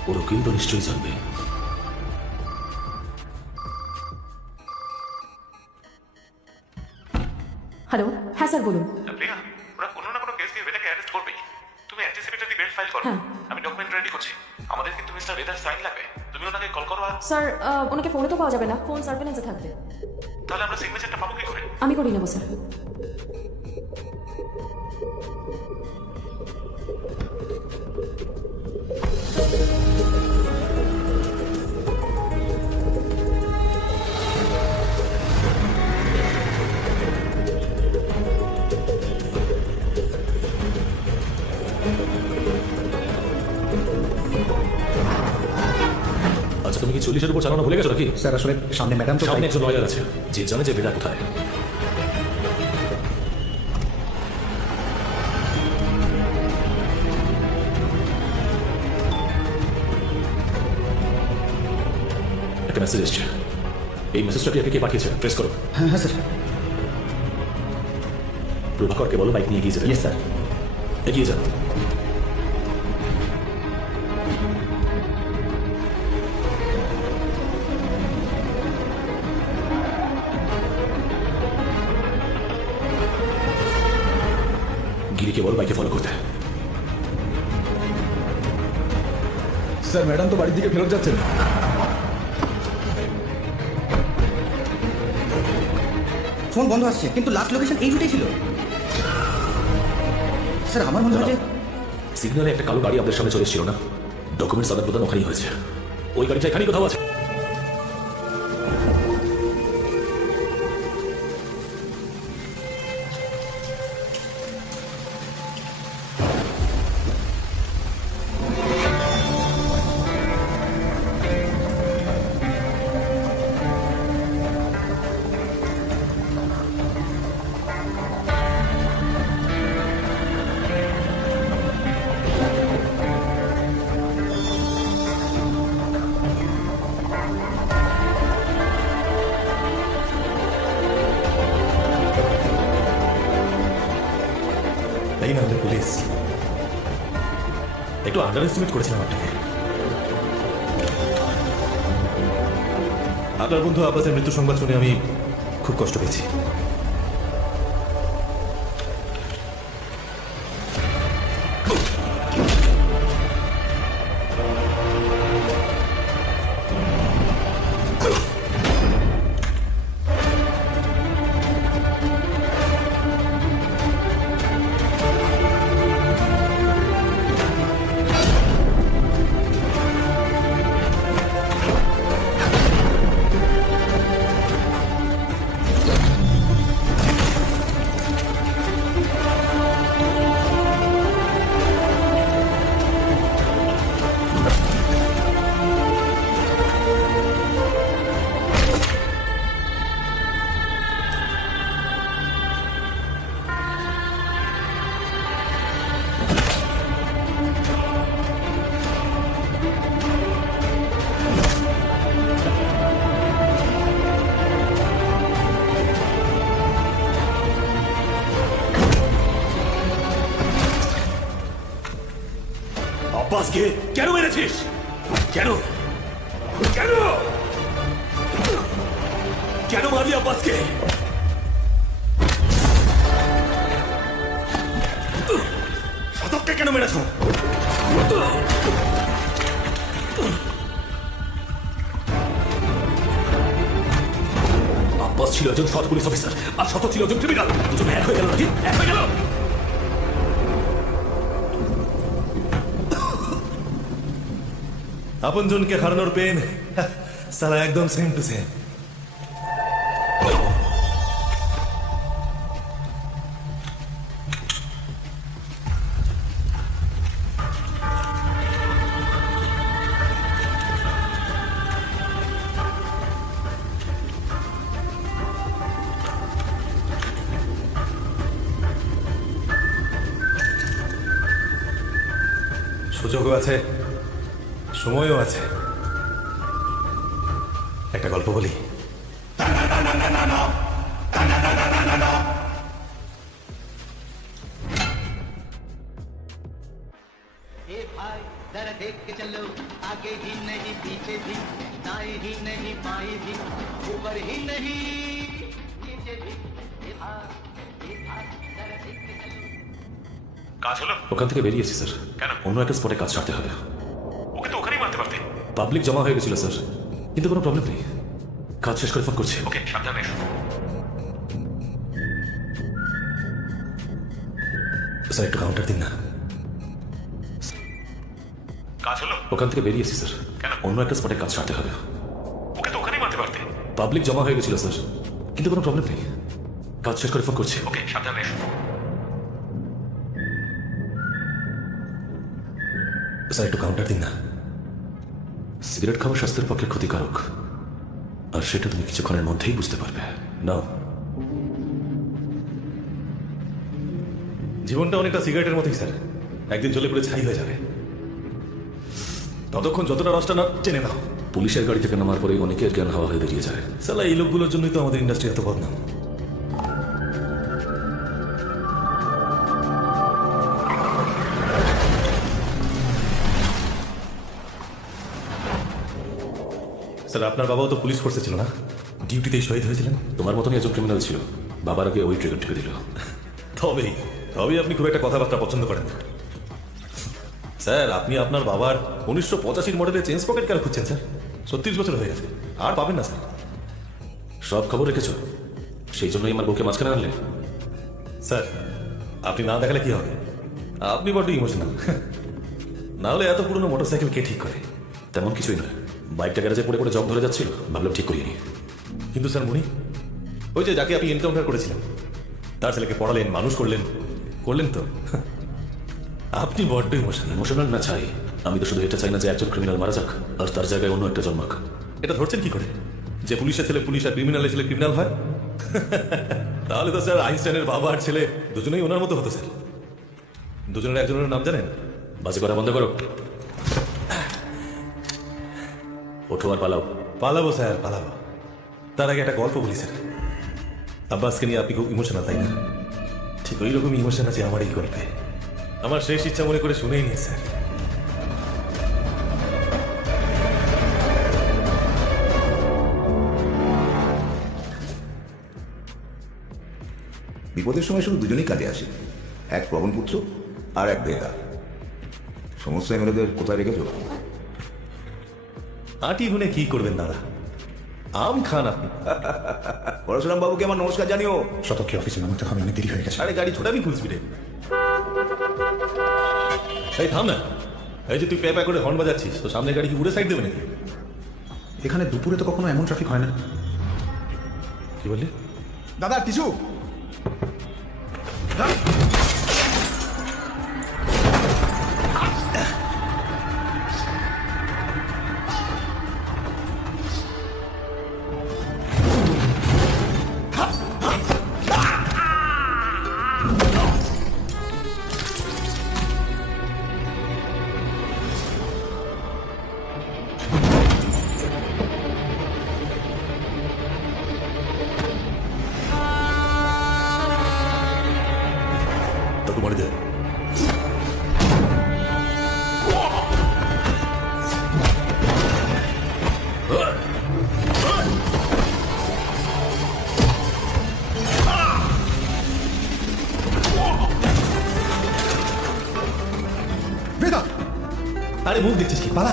ওরা কিন্তু নিশ্চয়ই জানবে। হ্যালো, হ্যাঁ স্যার বলুন। প্রিয়া, ওরা কোনো না কোনো কেস দিয়ে বেদাকে অ্যারেস্ট করবেই। তুমি অ্যান্টিসিপেটরি বেল ফাইল করো। হ্যাঁ। আমি ডকুমেন্ট রেডি করছি। আমাদের কিন্তু মিস্টার বেদার সাইন লাগবে। তুমি ওনাকে কল করো। আর স্যার ওনাকে ফোনে তো পাওয়া যাবে না, ফোন সার্ভেলেন্সে থাকবে। তাহলে আমরা সিগনেচারটা পাবো কি করে? আমি করে নেবো স্যার। আচ্ছা, তুমি কি 40-এর উপর চালানো ভুলে গেছো নাকি? স্যার আসলে সামনে ম্যাডাম তো সামনে একজন লয়ার আছে যে জানে যে বেদা কোথায়। একটা মেসেজ এসছে। এই মেসেজটা কি কে পাঠিয়েছে? প্রেস করো। হ্যাঁ হ্যাঁ স্যার। প্রভাকরকে বলো বাইক নিয়ে এগিয়ে যেতে। Yes sir. এগিয়ে যান। গিরিকে বল বাইকে ফলো করতে। স্যার ম্যাডাম তো বাড়ির দিকে ফেরত যাচ্ছেন। ফোন বন্ধ আসছে, কিন্তু লাস্ট লোকেশন এই রুটেই ছিল। স্যার আমার মনে হয় যে সিগন্যালে একটা কালো গাড়ি আমাদের সামনে চলে এসেছিল না? ডকুমেন্টস আদান প্রদান ওখানেই হয়েছে। ওই গাড়িটা এখানেই কোথাও আছে। এই না আমাদের পুলিশ। একটু আন্ডার এস্টিমেট করেছিলাম আপনাকে। আপনার বন্ধু আব্বাসের মৃত্যু সংবাদ শুনে আমি খুব কষ্ট পেয়েছি। আব্বাসকে কেন মেরেছিস? কেন কেন কেন মারলি আব্বাসকে? সাধককে কেন মেরেছ? আব্বাস ছিল একজন সৎ পুলিশ অফিসার আর সাধক ছিল একজন ক্রিমিনাল। দুজনে এক হয়ে গেল নাকি? এক হয়ে গেল। আপনজনকে হারানোর পেন সালা একদম সেম টু সেম। সুযোগও আছে, সময়ও আছে। একটা গল্প বলি। जरा देख के चलो, आगे ही नहीं पीछे भी, दाएं ही नहीं बाएं भी, ऊपर ही नहीं नीचे भी। जरा देख के चलो। কাজ হলো? ওখান থেকে বেরিয়েছি স্যার। কেন? অন্য একটা স্পটে কাজ ছাড়তে হবে। ওকে তো ওখানেই মারতে পারতে। পাবলিক জমা হয়ে গেছিল স্যার, কিন্তু কোনো প্রবলেম নেই। কাজ শেষ করে ফোন করছি। ওকে, সাবধানে এসো। স্যার একটু কাউন্টার দিন না। কাজ হলো? ওখান থেকে বেরিয়েছি স্যার। কেন? অন্য একটা স্পটে কাজ ছাড়তে হবে। ওকে তো ওখানেই মারতে পারতে। পাবলিক জমা হয়ে গেছিল স্যার, কিন্তু কোনো প্রবলেম নেই। কাজ শেষ করে ফোন করছি। ওকে, সাবধানে এসো। স্যার একটু কাউন্টার দিন না। সিগারেট খাওয়া স্বাস্থ্যের পক্ষে ক্ষতিকারক, আর সেটা তুমি কিছুক্ষণের মধ্যেই বুঝতে পারবে। নাও। জীবনটা অনেকটা সিগারেটের মতোই স্যার, একদিন জ্বলে পুড়ে ছাই হয়ে যাবে। ততক্ষণ যতটা রসটা না টেনে নাও। পুলিশের গাড়ি থেকে নামার পরে অনেকের জ্ঞান হাওয়া হয়ে বেরিয়ে যায়। সালা এই লোকগুলোর জন্যই তো আমাদের ইন্ডাস্ট্রি এত বদনাম। স্যার আপনার বাবাও তো পুলিশ ফোর্সে ছিল না? ডিউটিতেই শহীদ হয়েছিলেন। তোমার মতনই একজন ক্রিমিনাল ছিল, বাবার আগে ওই ট্রিগার টিপে দিল। তবেই আপনি খুব একটা কথাবার্তা পছন্দ করেন না। স্যার আপনি আপনার বাবার 1985 মডেলের চেঞ্জ পকেট কার খুঁজছেন স্যার? 36 বছর হয়ে গেছে, আর পাবেন না স্যার। সব খবর রেখেছো, সেই জন্যই আমার বউকে মাঝখানে আনলে। স্যার আপনি না দেখালে কি হবে? আপনি বড্ড ইমোশনাল। না হলে এত পুরনো মোটরসাইকেল কে ঠিক করে? তেমন কিছুই নয়, বাইকটা গ্যারেজে পড়ে পড়ে জং ধরে যাচ্ছিল, ভাবলাম ঠিক করিয়ে নি। কিন্তু স্যার মুনি, ওই যে যাকে আপনি এনকাউন্টার করেছিলেন তার ছেলেকে পড়ালেন, মানুষ করলেন তো। আপনি বড্ড ইমোশনাল না চাই, আমি তো শুধু এটা চাই না যে একজন ক্রিমিনাল মারা যাক আর তার জায়গায় অন্য একটা জন্মাক। এটা ধরছেন কি করে যে পুলিশের ছেলে পুলিশ আর ক্রিমিনালের ছেলে ক্রিমিনাল হয়? তাহলে তো স্যার আইনস্টাইনের বাবা আর ছেলে দুজনেই ওনার মতো হতো স্যার। দুজনের একজনের নাম জানেন? বাজে করা বন্ধ করো, ওঠো আর পালাও। পালাবো স্যার, পালাবো। তার আগে একটা গল্প বলি স্যার। আব্বাসকে নিয়ে আপনি খুব ইমোশনাল তাই না? ঠিক ওই রকমই ইমোশন আছে আমার এই গল্পে। আমার শেষ ইচ্ছা মনে করে শুনেই নিয়ে স্যার। বিপদের সময় শুধু দুজনেই কাজে আসে, এক পবনপুত্র আর এক বেদা। সমস্ত এমএলএদের কোথায় রেখেছো? আটি গুনে কি করবেন দাদা? আম খান আপনি। পরশুরাম বাবুকে আমার নমস্কার জানিও। শতকে অফিসে নামতে হবে, অনেক দেরি হয়ে গেছে। আরে গাড়ি ছোটাবি ফুল স্পিডে। এই থাম না, এই যে তুই প্যাপা করে হর্ন বাজাচ্ছিস, তো সামনে গাড়ি কি উড়ে সাইড দেবে নাকি? এখানে দুপুরে তো কখনো এমন ট্রাফিক হয় না। কি বললি? দাদা টিসু। আরে মুখ দেখছিস কি? পালা।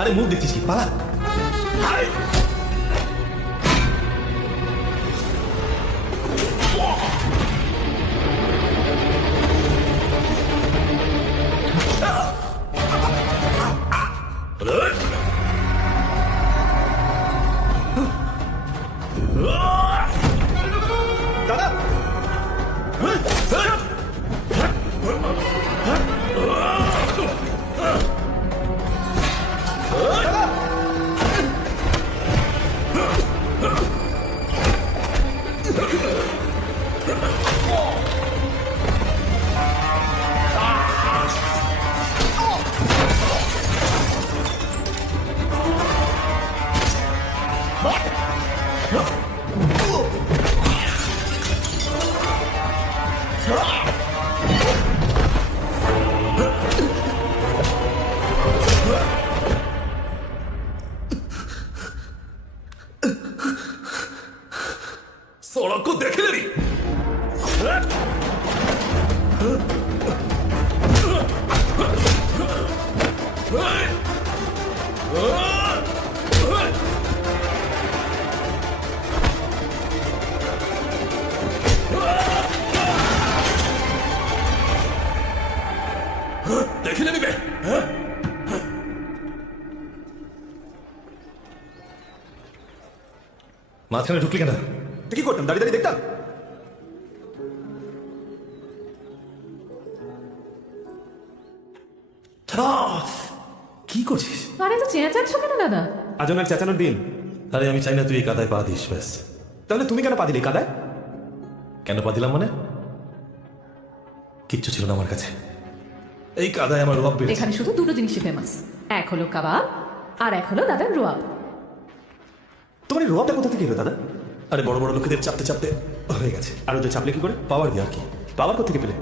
আরে মুখ দেখছিস কি? পালা। দাদা सड़क को देख ले रही। देख ले बे। মাঝখানে ঢুকলি কেন? তুই কি করতাম? দাঁড়িয়ে দাঁড়িয়ে দেখতাম। কি করছিস? আরে তো চেঁচাচ্ছ কেন দাদা? আজ ওনার চেঁচানোর দিন। আরে আমি চাই না তুই এই কাদায় পা দিস, ব্যাস। তাহলে তুমি কেন পা দিলে কাদায়? কেন পা দিলাম মানে? কিচ্ছু ছিল না আমার কাছে। এই কাদায় আমার রোয়াব বেড়েছে। এখানে শুধু দুটো জিনিসই ফেমাস, এক হলো কাবাব আর এক হলো দাদার রোয়াব। তোমার এই রোয়াবটা কোথা থেকে এলো দাদা? আরে বড় বড় লোকেদের চাপতে চাপতে হয়ে গেছে। আর ওদের চাপলে কি করে? পাওয়ার দিয়ে আর কি। পাওয়ার কোথা থেকে পেলে?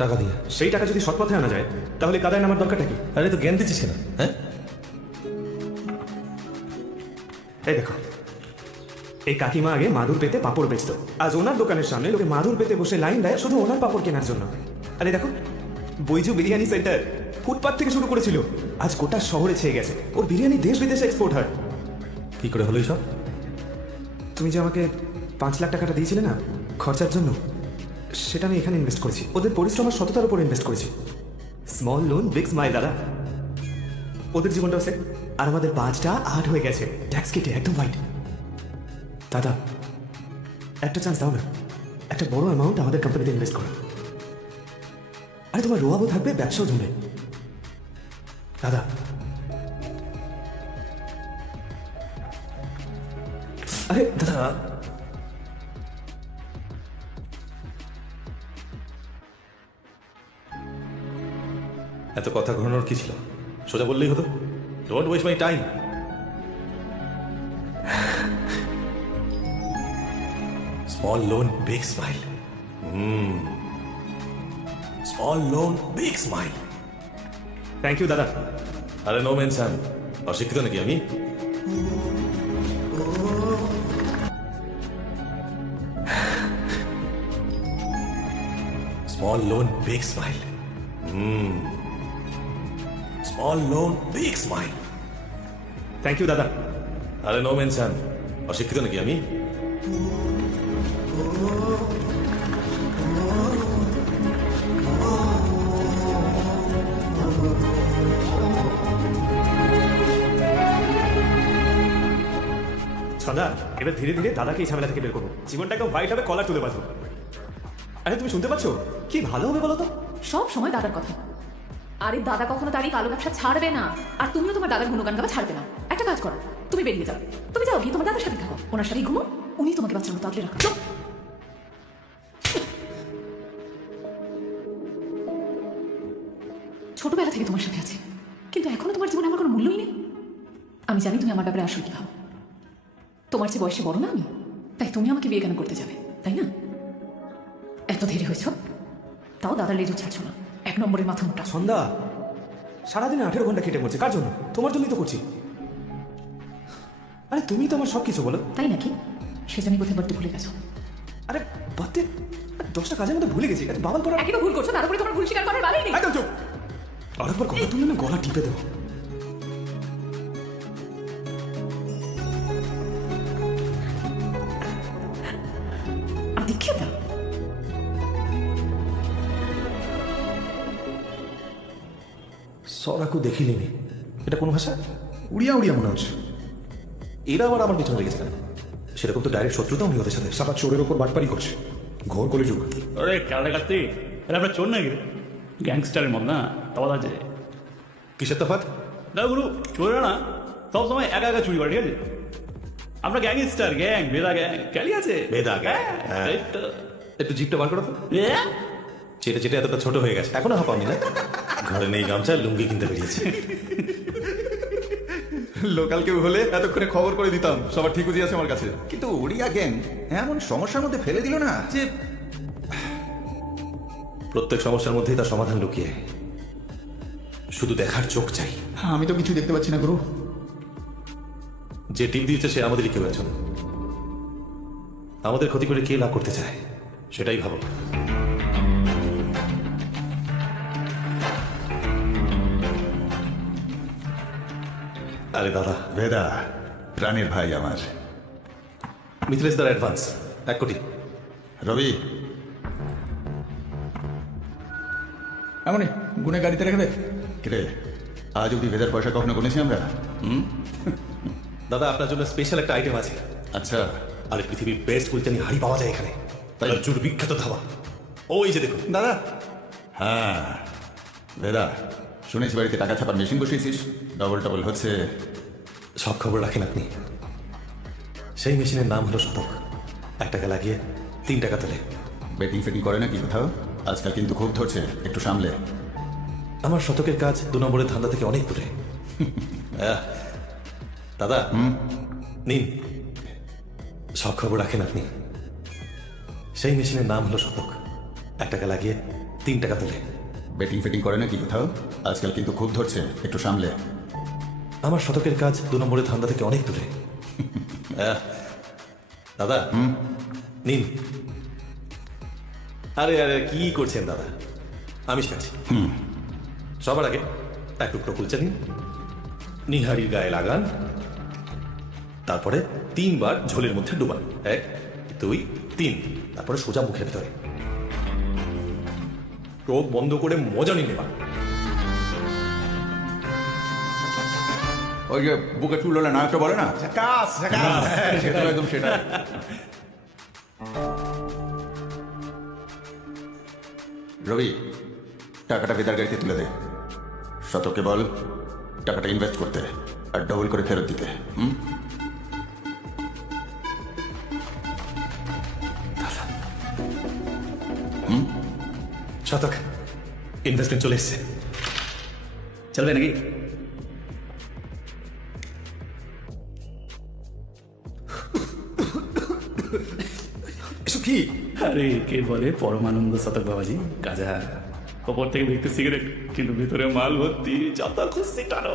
টাকা দিয়ে। সেই টাকা যদি সৎ পথে আনা যায় তাহলে কাদায় নামার দরকারটা কি? আরে তো জ্ঞান দিচ্ছিস কেন? হ্যাঁ, এই দেখো, এই কাকিমা আগে মাদুর পেতে পাপড় বেচতো। আজ ওনার দোকানের সামনে লোকে মাদুর পেতে বসে লাইন দেয় শুধু ওনার পাপড় কেনার জন্য। আরে দেখো, বৈজু বিরিয়ানি সেন্টার ফুটপাথ থেকে শুরু করেছিল, আজ গোটা শহরে ছেয়ে গেছে। ওর বিরিয়ানি দেশ বিদেশে এক্সপোর্ট হয়। কি করে হলো সব? তুমি যে আমাকে 5 লাখ টাকাটা দিয়েছিলে না খরচার জন্য, সেটা আমি এখানে ইনভেস্ট করেছি। ওদের পরিশ্রম আর সততার উপর ইনভেস্ট করেছি। স্মল লোন বিগ স্মাইল দাদা। ওদের জীবনটাও সেট, আর আমাদের 5টা 8 হয়ে গেছে। ট্যাক্স কেটে একদম হোয়াইট। দাদা একটা চান্স দাও না, একটা বড় অ্যামাউন্ট আমাদের কোম্পানিতে ইনভেস্ট করো। আরে তোমার রোয়াবও থাকবে, ব্যবসাও জমবে। দাদা আরে দাদা, এত কথা ঘোরানোর কি ছিল? সোজা বললেই হতো, don't waste my time. Small loan big smile. Small loan big smile. Thank you দাদা। আরে নো মেনশন। অশিক্ষিত নাকি আমি? Small loan big smile. Small loan big smile. Thank you দাদা। আরে নো মেনশন। অশিক্ষিত নাকি আমি? ছন্দা, এবার ধীরে ধীরে দাদাকে এই ঝামেলা থেকে বের করবো। জীবনটা একদম হোয়াইট হবে, কলার তুলে বাঁচবো। আরে তুমি শুনতে পাচ্ছ? কি ভালো হবে বলো তো? সব সময় দাদার কথা। আরে দাদা কখনো তার এই কালো ব্যবসা ছাড়বে না, আর তুমিও তোমার দাদার গুণগান গাওয়া ছাড়বে না। একটা কাজ করো, তুমি বেরিয়ে যাও। তুমি যাও গিয়ে তোমার দাদার সাথে থাকো, ওনার সাথে ঘুমো, উনি তোমাকে বাচ্চার মতো আগলে রাখো। ছোটবেলা থেকে তোমার সাথে আছে, কিন্তু এখনো তোমার জীবনে আমার কোনো মূল্যই নেই। আমি জানি তুমি আমার ব্যাপারে আসল কি ভাবো। তোমার চেয়ে বয়সে বড় না আমি, তাই তুমি আমাকে বিয়ে কেন করতে যাবে, তাই না? এত দেরি হয়েছ, তাও দাদার লেজও ছাড়ছো না। 1 নম্বরের মাথা মোটা। সন্ধ্যা সারাদিনে 18 ঘন্টা খেটে মরছে, কার জন্য? তোমার জন্যই তো করছি। আরে তুমি তো আমার সব কিছু বলো। তাই নাকি? সেজন্যই কোথায় বলতে ভুলে গেছো। আরে বাতে 10টা কাজের মধ্যে ভুলে গেছি। বাবা করা একই তো ভুল করছো, তার উপরে তোমার ভুল স্বীকার করার বালাই নেই। একদম চুপ। আরেকবার কথা তুললে না গলা টিপে দেবো। আর দেখিয়ে দাও। সরাকু দেখিলিনি। এটা কোন ভাষা? উড়িয়া উড়িয়া মনে হচ্ছে। এরা আবার আমার পিছনে লেগেছে কেন? সেরকম তো ডাইরেক্ট শত্রুতা উনি ওদের সাথে। সারা চোরের ওপর বাটপারি করছে, ঘোর কলিযুগ। আরে কালে কাটতে আরে আমরা চোর নাকি রে? গ্যাংস্টারের মত না, তফাৎ আছে। কিসের তফাৎ? না গুরু, চোরেরা না সবসময় একা একা চুরি করে, ঠিক আছে? আমরা গ্যাংস্টার, গ্যাং, ভেদা গ্যাং, ক্যালি আছে। ভেদা গ্যাং। হ্যাঁ, এই তো। একটু জিপটা বার করো তো। এ? চেটে চেটে এতটা ছোট হয়ে গেছে, এখনো হাঁপানি না? ঘরে নেই গামছা, লুঙ্গি কিনতে বেরিয়েছে। লোকাল কেউ হলে এতক্ষণে খবর করে দিতাম, সবার ঠিকুজি আছে আমার কাছে। কিন্তু ওড়িয়া গ্যাং এমন সমস্যার মধ্যে ফেলে দিল না যে প্রত্যেক সমস্যার মধ্যেই তার সমাধান লুকিয়ে, শুধু দেখার চোখ চাই। আমি তো কিছু দেখতে পাচ্ছি না গুরু। যে টিপ দিয়েছে সে আমাদেরই কেউ একজন। আমাদের ক্ষতি করে কে লাভ করতে চায় সেটাই ভাবো। আরে দাদা, ভেদা প্রাণের ভাই আমার। মিথিলেশ দার অ্যাডভান্স 1 কোটি। রবি এমনই গুনে গাড়িতে রেখে দে। কিরে, আজ অব্দি ভেদার পয়সা কখনো গুনেছি আমরা? দাদা আপনার জন্য স্পেশাল একটা আইটেম আছে। আচ্ছা, আরে পৃথিবীর বেস্ট কুলচানি হাড়ি পাওয়া যায় এখানে, তাই জুর বিখ্যাত ধাবা। ওই যে দেখুন দাদা। হ্যাঁ বেদা, শুনেছি বাড়িতে টাকা ছাপার মেশিন বসিয়েছিস, ডবল ডবল হচ্ছে। সব খবর রাখেন আপনি। সেই মেশিনের নাম হলো শতক। 1 টাকা লাগিয়ে 3 টাকা তোলে। বেটিং ফেটিং করে নাকি কোথাও? আজকাল কিন্তু খুব ধরছে, একটু সামলে। আমার শতকের কাজ 2 নম্বরের ধান্দা থেকে অনেক দূরে। দাদা নিন, সব খবর রাখেন আপনি। সেই মেশিনের নাম হলো শতক। 1 টাকা লাগিয়ে 3 টাকা তোলে। বেটিং ফেটিং করে নাকি কোথাও? আজকাল কিন্তু খুব ধরছে, একটু সামলে। আমার শতকের কাজ 2 নম্বরের ধান্দা থেকে অনেক দূরে। দাদা নিন। আরে আরে কি করছেন দাদা, আমি শিখাচ্ছি। সবার আগে 1 টুকরো কুলচা নিন, নিহারির গায়ে লাগান, তারপরে 3 বার ঝোলের মধ্যে ডুবান। 1 2 3, তারপরে সোজা মুখের ভিতরে চোখ বন্ধ করে মজা নিয়ে নেবা। ওই যে বুকে চুল হলে নায়কটা বলে না, ঝাকাস ঝাকাস। সেটা একদম সেটা। রবি, টাকাটা বেদার গাড়িতে তুলে দে। শতকে বল টাকাটা ইনভেস্ট করতে আর ডবল করে ফেরত দিতে। শতক ইনভেস্টমেন্ট চলে এসছে, চলবে নাকি? এসব কি? আরে কে বলে পরমানন্দ শতক বাবাজি, গাজা। ওপর থেকে দেখতে সিগারেট, কিন্তু ভিতরে মাল ভর্তি, যত খুশি টানো।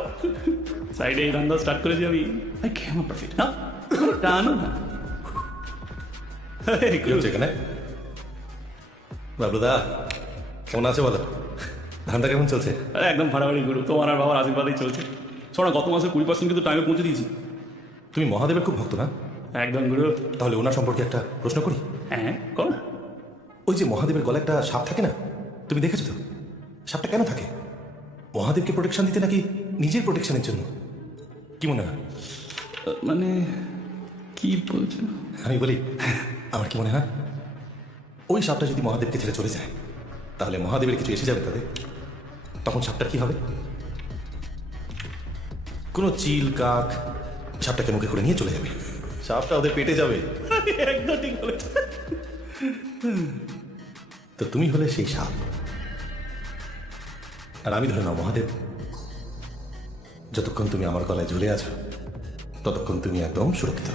সাইডে এই রান্না স্টার্ট করেছি আমি। কেমন প্রফিট না, টানো না। কি হচ্ছে এখানে? বাবলুদা কেমন আছে বলো? ধানটা কেমন চলছে? আরে একদম ফাটাফাটি গুরু, তোমার আর বাবার আশীর্বাদেই চলছে। শোনো, গত মাসে 20% কিন্তু টাইমে পৌঁছে দিয়েছি। তুমি মহাদেবের খুব ভক্ত না? একদম গুরু। তাহলে ওনার সম্পর্কে একটা প্রশ্ন করি। হ্যাঁ করো না। ওই যে মহাদেবের গলায় একটা সাপ থাকে না, তুমি দেখেছো তো? সাপটা কেন থাকে? মহাদেবকে প্রোটেকশন দিতে নাকি নিজের প্রোটেকশনের জন্য? কি মনে হয়? মানে কি বলছো? আমি বলি, আমার কি মনে হয়, ওই সাপটা যদি মহাদেবকে ছেড়ে চলে যায়, তাহলে মহাদেবের কিছু এসে যাবে তাদের। তখন সাপটার কি হবে? কোনো চিল কাক সাপটাকে মুখে করে নিয়ে চলে যাবে, সাপটা ওদের পেটে যাবে। একদম ঠিক বলেছো। তো তুমি হলে সেই সাপ, আর আমি ধরে নাও মহাদেব। যতক্ষণ তুমি আমার গলায় ঝুলে আছো, ততক্ষণ তুমি একদম সুরক্ষিত।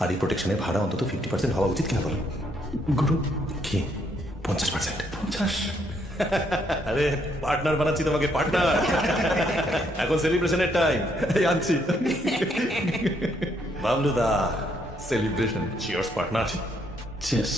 আর এই প্রোটেকশনের ভাড়া অন্তত 50% হওয়া উচিত কিনা বলো? গুরু কি 50%? 50? আরে পার্টনার বানাচ্ছি তোমাকে, পার্টনার। এখন সেলিব্রেশনের টাইম, আনছি। বাবলুদা সেলিব্রেশন, চিয়ার্স পার্টনার। চিয়ার্স।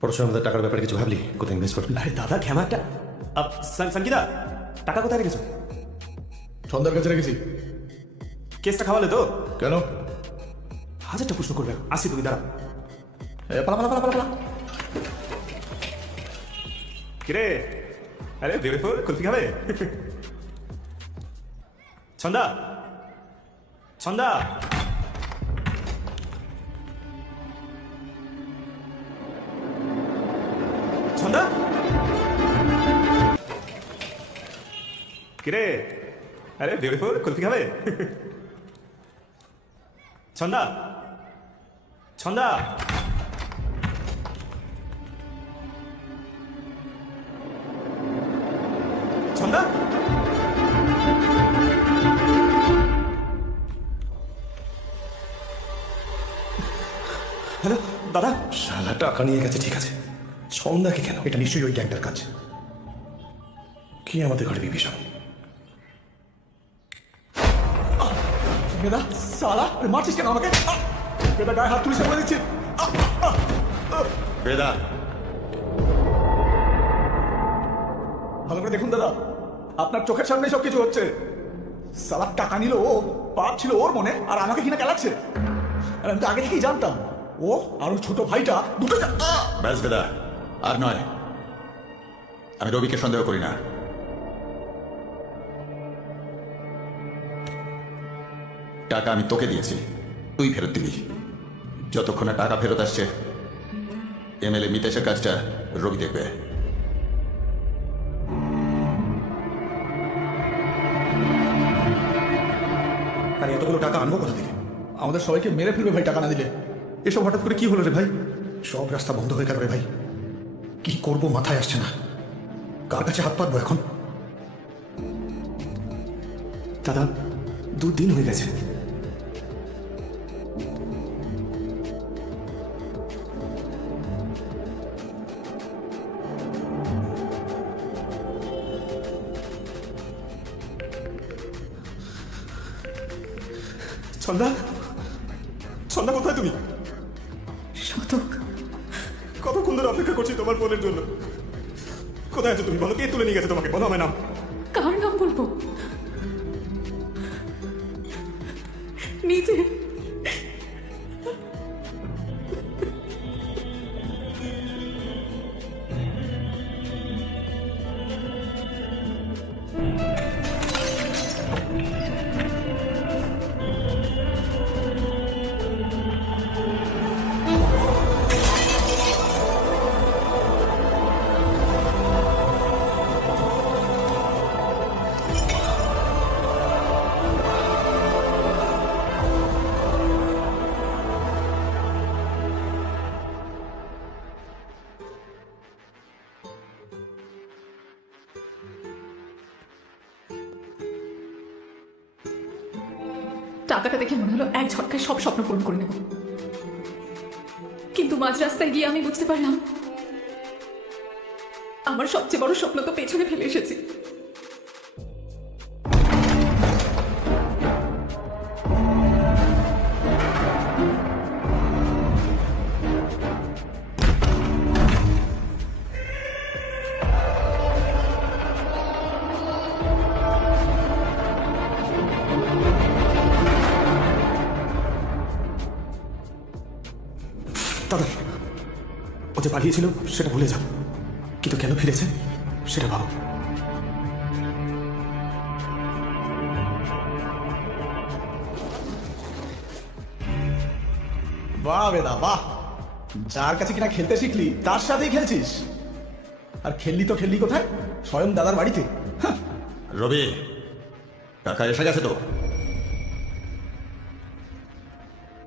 পরশু আমাদের টাকার ব্যাপারে কিছু ভাবলি? কোথায় ইনভেস্ট করবি? আরে দাদা ঘ্যামা একটা। সঙ্গীতা, টাকা কোথায় রেখেছো? সন্ধ্যার কাছে রেখেছি। কেসটা খাওয়ালে তো? কেন? 1000টা প্রশ্ন করবে, আসি তুমি দাঁড়া। পালা পালা পালা পালা পালা। কিরে, আরে বিউটিফুল, কুলফি খাবে? ছন্দা, ছন্দা। ছন্দা, কিরে, আরে বিউটিফুল, কুলফি খাবে? ছন্দা, ছন্দা। ছন্দা, হ্যালো দাদা। শালা টাকা নিয়ে গেছে, ঠিক আছে, সন্ধ্যাকে কেন? এটা নিশ্চয়ই ওই গ্যাংটার কাজ। কি আমাদের ঘরে বিভীষণ? বেদা সালা, মারছিস কেন আমাকে? বেদা গায়ে হাত তুলিস বলে দিচ্ছি। বেদা ভালো করে দেখুন দাদা, আপনার চোখের সামনে সব কিছু হচ্ছে। সালার টাকা নিল ও, পাপ ছিল ওর মনে, আর আমাকে কিনা কেলাচ্ছে। আর আমি তো আগে থেকেই জানতাম ও আর ওর ছোট ভাইটা দুটো ব্যাস বেদা, আর নয়। আমি রবিকে সন্দেহ করি না। টাকা আমি তোকে দিয়েছি, তুই ফেরত দিবি। যতক্ষণ না টাকা ফেরত আসছে এমএলএ মিতেশের কাজটা রবি দেখবে। আর এতগুলো টাকা আনবো কোথা থেকে? আমাদের সবাইকে মেরে ফেলবে ভাই টাকা না দিলে। এসব হঠাৎ করে কি হলো রে ভাই? সব রাস্তা বন্ধ হয়ে গেল রে ভাই। কি করব মাথায় আসছে না। কার কাছে হাত পাতবো এখন? দাদা 2 দিন হয়ে গেছে। ছন্দা, ছন্দা কোথায় তুমি? শতক, কতক্ষণ ধরে অপেক্ষা করছি তোমার ফোনের জন্য। কোথায় আছো তুমি? বলো, কে তুলে নিয়ে গেছে তোমাকে? বলো আমার নাম। কার নাম বলবো? নিজে। টাকাটা দেখে মনে হলো এক ঝটকায় সব স্বপ্ন পূরণ করে নেব, কিন্তু মাঝ রাস্তায় গিয়ে আমি বুঝতে পারলাম আমার সবচেয়ে বড় স্বপ্ন তো পেছনে ফেলে এসেছি। দাদা, ও যে পালিয়েছিল সেটা ভুলে যাও, কিন্তু কেন ফিরেছে সেটা ভাবো। বাহ বেদা বাহ, যার কাছে কিনা খেলতে শিখলি তার সাথেই খেলছিস। আর খেললি তো খেললি কোথায়? স্বয়ং দাদার বাড়িতে। রবি, টাকা এসে গেছে তো?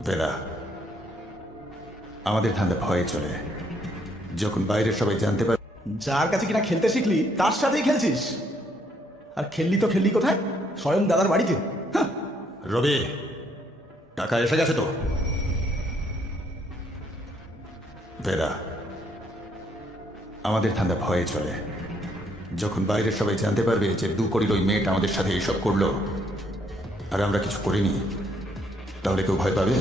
বেদা, আমাদের ধান্দা ভয়ে চলে। যখন বাইরের সবাই জানতে পারে যার কাছে কিনা খেলতে শিখলি তার সাথেই খেলছিস। আর খেললি তো খেললি কোথায়? স্বয়ং দাদার বাড়িতে। রবি, টাকা এসে গেছে তো? বেদা, আমাদের ধান্দা ভয়ে চলে। যখন বাইরের সবাই জানতে পারবে যে 2 কোটির ওই মেয়েটা আমাদের সাথে এইসব করলো আর আমরা কিছু করিনি, তাহলে কেউ ভয় পাবে?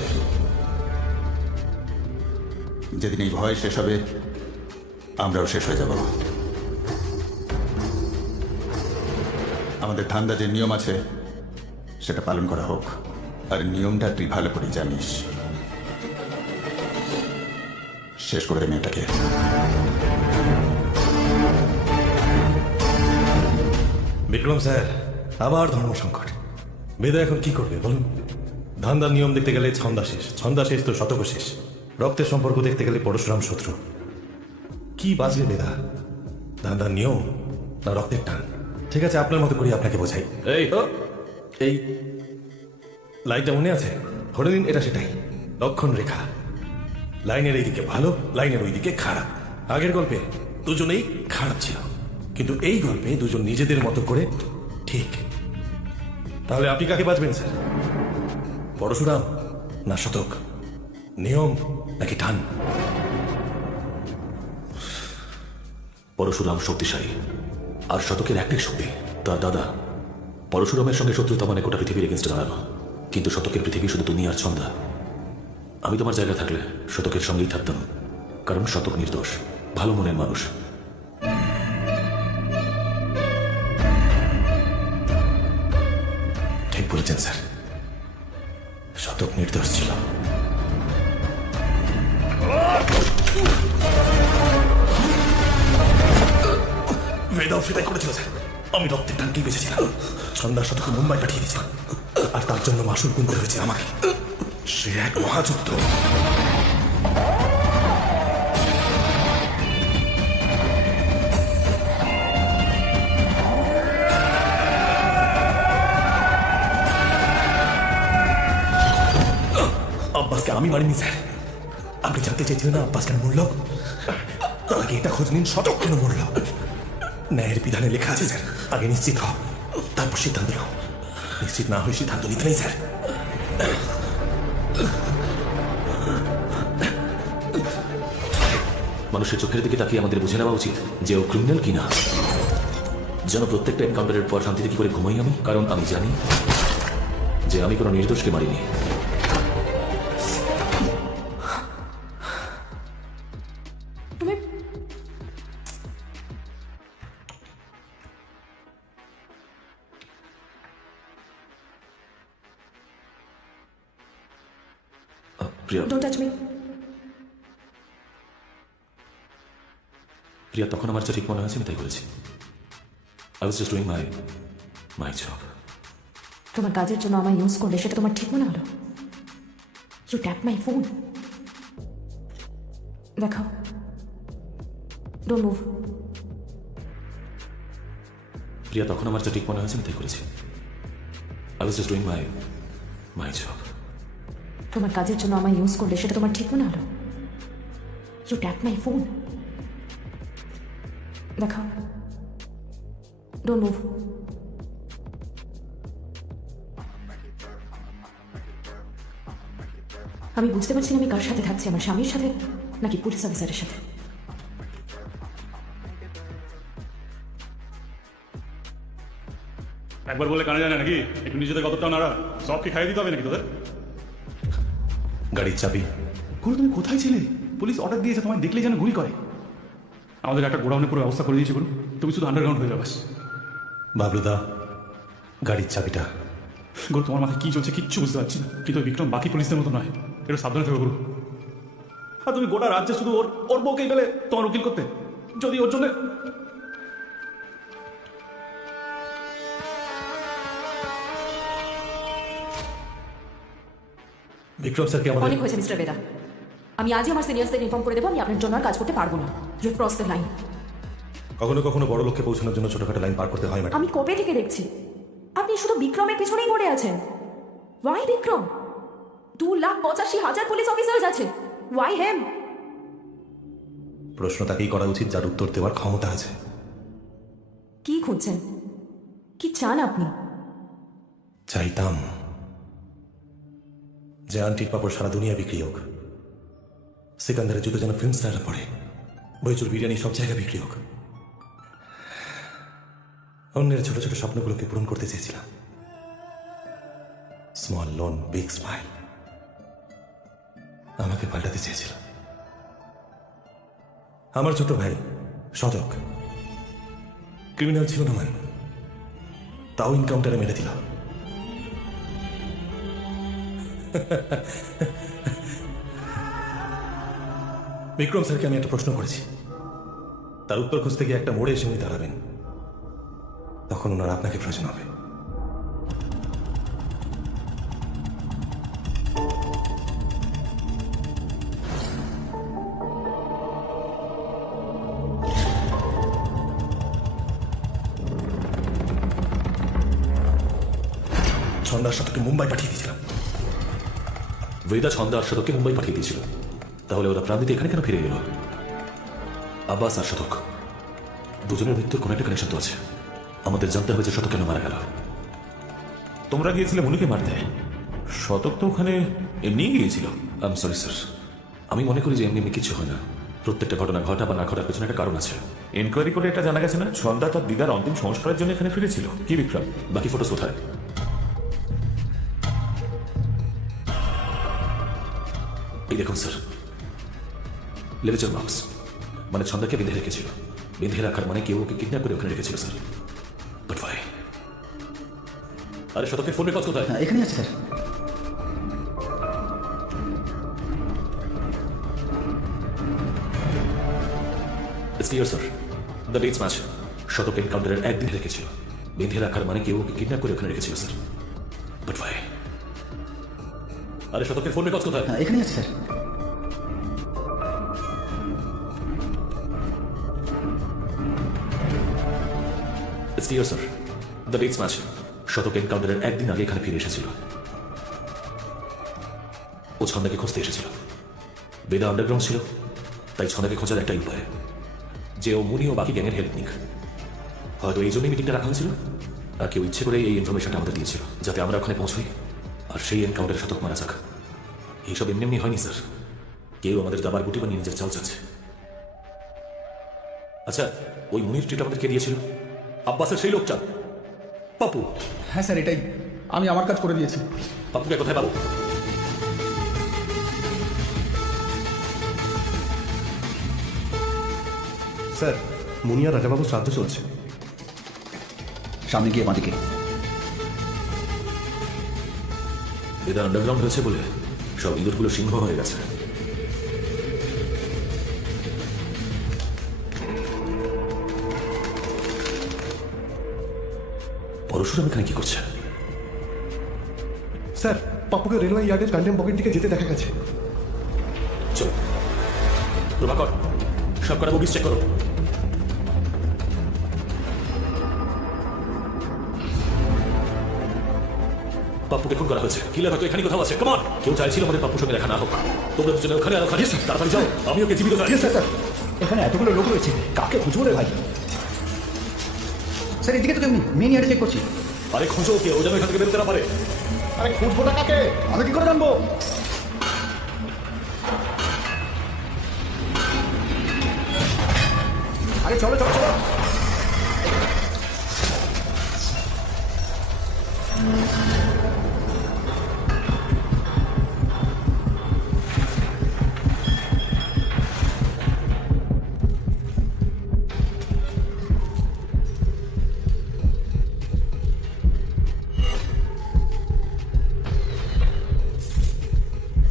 যেদিন এই ভয় শেষ হবে আমরাও শেষ হয়ে যাব। আমাদের ধান্দা যে নিয়ম আছে সেটা পালন করা হোক। আর নিয়মটা তুই ভালো করে জানিস। শেষ করে দে মেয়েটাকে। বিক্রম স্যার, আবার ধর্ম সংকট। বেদা এখন কি করবে বলুন? ধান্দার নিয়ম দেখতে গেলে ছন্দা শেষ, ছন্দা শেষ তো শতক শেষ। রক্তের সম্পর্ক দেখতে গেলে পরশুরাম শত্রু। কি বাজবে বেদা? ধান্দার নিয়ম না রক্তের টান? ঠিক আছে, আপনার মতো করি আপনাকে বোঝাই। এই লাইনটা মনে আছে? ধরে নিন এটা সেটাই, লক্ষণ রেখা। লাইনের এইদিকে ভালো, লাইনের ওইদিকে খারাপ। আগের গল্পে দুজনেই খারাপ ছিল, কিন্তু এই গল্পে দুজন নিজেদের মতো করে ঠিক। তাহলে আপনি কাকে বাঁচবেন স্যার? পরশুরাম না শতক? নিয়ম নাকি টান? পরশুরাম শক্তিশালী, আর শতকের একটাই শক্তি, তার দাদা। পরশুরামের সঙ্গে শত্রুতা মানে গোটা পৃথিবীর এগেন্স্টে দাঁড়ানো, কিন্তু শতকের পৃথিবী শুধু তুমি আর ছন্দা। আমি তোমার জায়গায় থাকলে শতকের সঙ্গেই থাকতাম, কারণ শতক নির্দোষ, ভালো মনের মানুষ। ঠিক বলেছেন স্যার, শতক নির্দোষ ছিল। বেদাও সেটাই করেছিল স্যার। আমি রক্তের টানকেই বেঁচেছিলাম। সন্ধ্যার শতকে মুম্বাই পাঠিয়ে দিয়েছিলাম, আর তার জন্য মাসুল গুনতে হয়েছে আমাকে। সে এক মহাযুদ্ধ। আব্বাসকে আমি মারিনি স্যার। আপনি জানতে চেয়েছিলেন না আব্বাস কেন মরল? তার আগে এটা খোঁজ নিন শতক কেন মরল। ন্যায়ের বিধানে লেখা আছে স্যার, আগে নিশ্চিত হও, তারপর সিদ্ধান্ত নাও। নিশ্চিত না হয়ে সিদ্ধান্ত নিতে নেই স্যার। মানুষের চোখের দিকে তাকিয়ে আমাদের বুঝে নেওয়া উচিত যে ও ক্রিমিনাল কিনা। যেন প্রত্যেকটা এনকাউন্টারের পর শান্তিতে কি করে ঘুমাই আমি, কারণ আমি জানি যে আমি কোনো নির্দোষকে মারিনি। প্রিয়া, ডোন্ট টাচ মি। প্রিয়া, তখন আমার যা ঠিক মনে হয়েছে আমি তাই করেছি। I was just doing my job. তোমার কাজের জন্য আমায় ইউজ করলে সেটা তোমার ঠিক মনে হলো? You tap my phone. দেখাও, ডোন্ট মুভ। প্রিয়া, তখন আমার যা ঠিক মনে হয়েছে আমি তাই করেছি। I was just doing my job. তোমার কাজের জন্য আমায় ইউজ করলে সেটা তোমার ঠিক মনে হলো? You tap my phone. দেখাও, ডোন্ট মুভ। আমি বুঝতে পারছি না আমি কার সাথে থাকছি, আমার স্বামীর সাথে নাকি পুলিশ অফিসারের সাথে। একবার বলে কানে যায় না নাকি? একটু নিজেদের কতটা নাড়া, সবকে খাইয়ে দিতে হবে নাকি তোদের? গাড়ির চাবি। গুরু তুমি কোথায় ছিলে? পুলিশ অর্ডার দিয়েছে তোমায় দেখলেই যেন গুলি করে। আমাদের একটা গোডাউনে পুরো ব্যবস্থা করে দিয়েছে গুরু, তুমি শুধু আন্ডারগ্রাউন্ড হয়ে যাবাস। বাবলুদা, গাড়ির চাবিটা। গুরু, তোমার মাথায় কি চলছে কিচ্ছু বুঝতে পারছি না, কিন্তু ওই বিক্রম বাকি পুলিশদের মতো নয়, একটু সাবধানে থেকো গুরু। আর তুমি গোটা রাজ্যে শুধু ওর বউকেই পেলে তোমার উকিল করতে, যদি ওর জন্য। বিক্রম স্যারকে আমাদের অনেক হয়েছে মিস্টার বেদা। আমি আজই আমার সিনিয়রদের ইনফর্ম করে দেবো আমি আপনার জন্য আর কাজ করতে পারবো না। You cross the line. কখনো কখনো বড় লক্ষ্যে পৌঁছানোর জন্য ছোটখাটো লাইন পার করতে হয় ম্যাডাম। আমি কবে থেকে দেখছি আপনি শুধু বিক্রমের পিছনেই পড়ে আছেন। ওয়াই বিক্রম? 2,85,000 পুলিশ অফিসার্স আছে, ওয়াই হেম? প্রশ্ন তাকেই করা উচিত যার উত্তর দেওয়ার ক্ষমতা আছে। কি খুঁজছেন? কি চান আপনি? চাইতাম যে আন্টির পাপড় সারা দুনিয়া বিক্রি হোক, সিকান্দারের জুতো যেন ফিল্ম স্টাররা পড়ে, বইচুর বিরিয়ানি সব জায়গায় বিক্রি হোক। অন্যের ছোট ছোট স্বপ্নগুলোকে পূরণ করতে চেয়েছিলাম। স্মল লোন বিগ স্মাইল আমাকে পাল্টাতে চেয়েছিল। আমার ছোট ভাই সজক ক্রিমিনাল ছিল না মান, তাও ইনকাউন্টারে মেরে দিল। বিক্রম স্যারকে আমি একটা প্রশ্ন করেছি, তার উত্তর খুঁজতে গিয়ে একটা মোড়ে এসে উনি দাঁড়াবেন, তখন ওনার আপনাকে প্রয়োজন হবে। ছন্দার সাথে মুম্বাই পাঠিয়ে দিয়েছিলাম। বেদা ছন্দা আর শতককে মুম্বাই পাঠিয়ে দিয়েছিল, তাহলে ওরা প্রাণ দিতে এখানে কেন ফিরে এলো? আব্বাস আর শতক দুজনের মৃত্যুর কোনো একটা কানেকশন তো আছে। আমাদের জানতে হবে যে শতক কেন মারা গেল। তোমরা গিয়েছিলে মনুকে মারতে, শতক তো ওখানে এমনি গিয়েছিল। আই এম সরি স্যার, আমি মনে করি যে এমনি এমনি কিছু হয় না। প্রত্যেকটা ঘটনা ঘটা বা না ঘটার পেছনে একটা কারণ আছে। এনকোয়ারি করে এটা জানা গেছে না সন্ধ্যা তার দিদার অন্তিম সংস্কারের জন্য এখানে ফিরেছিল। কি বিক্রম? বাকি ফটোস কোথায়? এই দেখুন স্যার, লেভেচার মার্কস, মানে ছন্দাকে বেঁধে রেখেছিল। বেঁধে রাখার মানে কেউ ওকে কিডন্যাপ করে ওখানে রেখেছিল স্যার। বাট ভাই, আরে শতকের ফোন রেকর্ড কোথায়? এখানে আছে sir. It's clear sir the dates match শতক এনকাউন্টারের একদিন রেখেছিল। বেঁধে রাখার মানে কেউ ওকে কিডন্যাপ করে ওখানে রেখেছিল স্যার। বাট ভাই আরে শতকের ফোন রেকর্ড কোথায়? হ্যাঁ, এখানেই আছে sir. It's clear sir the dates match শতক এনকাউন্টারের একদিন আগে এখানে ফিরে এসেছিল। ও ছন্দাকে খুঁজতে এসেছিল। বেদা আন্ডারগ্রাউন্ড ছিল, তাই ছন্দাকে খোঁজার একটাই উপায় যে ও মুনি ও বাকি গ্যাংয়ের হেল্প নিক। হয়তো এই জন্যই মিটিংটা রাখা হয়েছিল, আর কেউ ইচ্ছে করে এই ইনফরমেশনটা আমাদের দিয়েছিল যাতে আমরা ওখানে পৌঁছই আর সেই এনকাউন্টারে শতক মারা যাক। এইসব এমনি এমনি হয়নি স্যার, কেউ আমাদের দাবার গুটি বানিয়ে নিজের চাল চাচ্ছে। আচ্ছা, ওই মুনির ট্রিট আমাদের কে দিয়েছিল? আব্বাসের সেই লোকটা পাপু। হ্যাঁ স্যার, এটাই আমি আমার কাজ করে দিয়েছি। পাপুকে কোথায় পাবো? স্যার, মুনিয়া রাজাবাবু শ্রাদ্ধ চলছে। সামনে গিয়ে বাঁদিকে। বেদা আন্ডারগ্রাউন্ড হয়েছে বলে সব ইঁদুরগুলো সিংহ হয়ে গেছে। পরশুরাম এখানে কি করছে? স্যার, পাপ্পুকে রেলওয়ে ইয়ার্ডের কন্টেম পকেট দিকে যেতে দেখা গেছে। চলো প্রভাকর, সব কটা বগিস চেক করো। পাপ্পুকে খুন করা হয়েছে, কিলার হয়তো এখানে কোথাও আছে। কমান, কেউ চাইছিল আমাদের পাপ্পুর সঙ্গে দেখা না হোক। তোমরা দুজনে ওখানে আর ওখানে তাড়াতাড়ি যাও, আমি ওকে জীবিত চাই। স্যার, এখানে এতগুলো লোক রয়েছে, কাকে খুঁজবো রে ভাই? স্যার, এদিকে তো কেমনি মেন ইয়ার্ডে চেক করছি। আরে খোঁজো ওকে, ও যেন এখান থেকে বেরোতে না পারে। আরে খুঁজবো না কাকে? আমি কি করে জানবো? আরে চলো চলো চলো।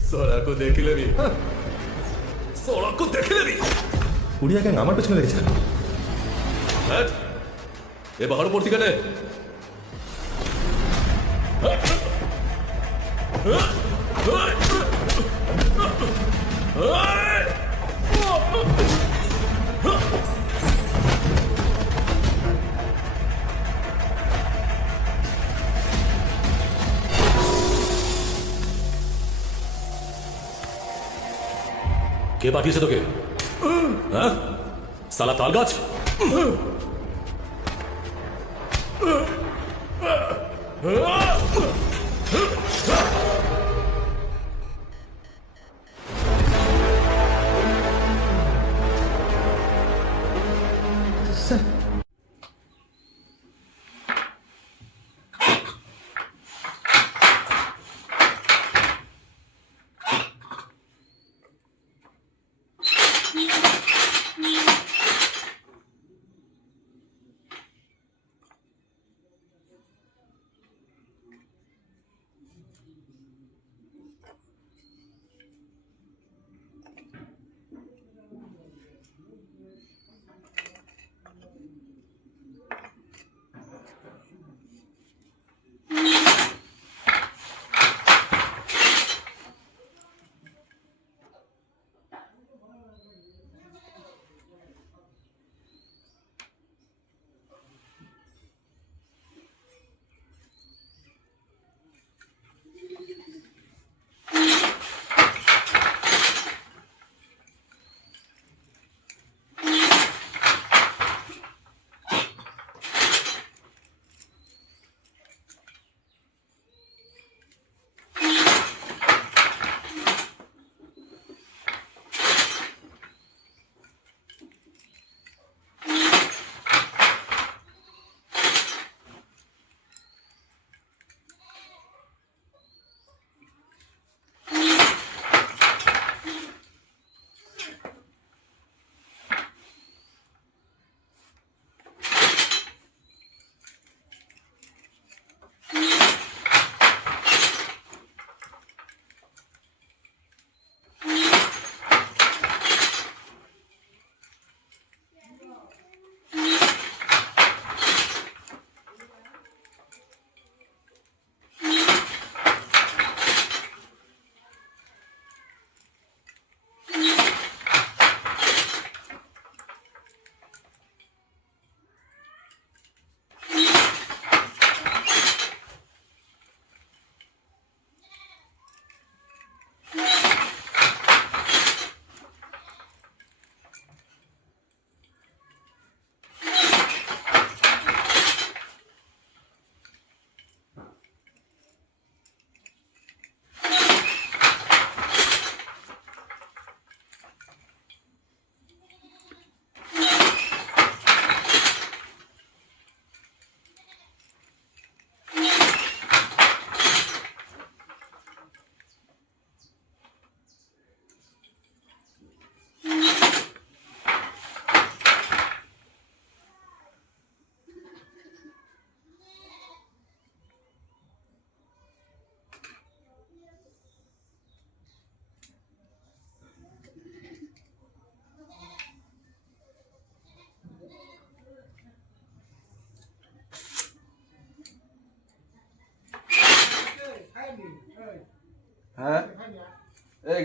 সোড়াকে দেখে নেবি, সোড়াকে দেখে নেবি। উড়িয়া গ্যাং আমার পেছনে লেগেছে। এ বাহার উপর থেকে নে। কে পাঠিয়েছে তোকে? হ্যাঁ, সালা তাল গাছ। স্যার,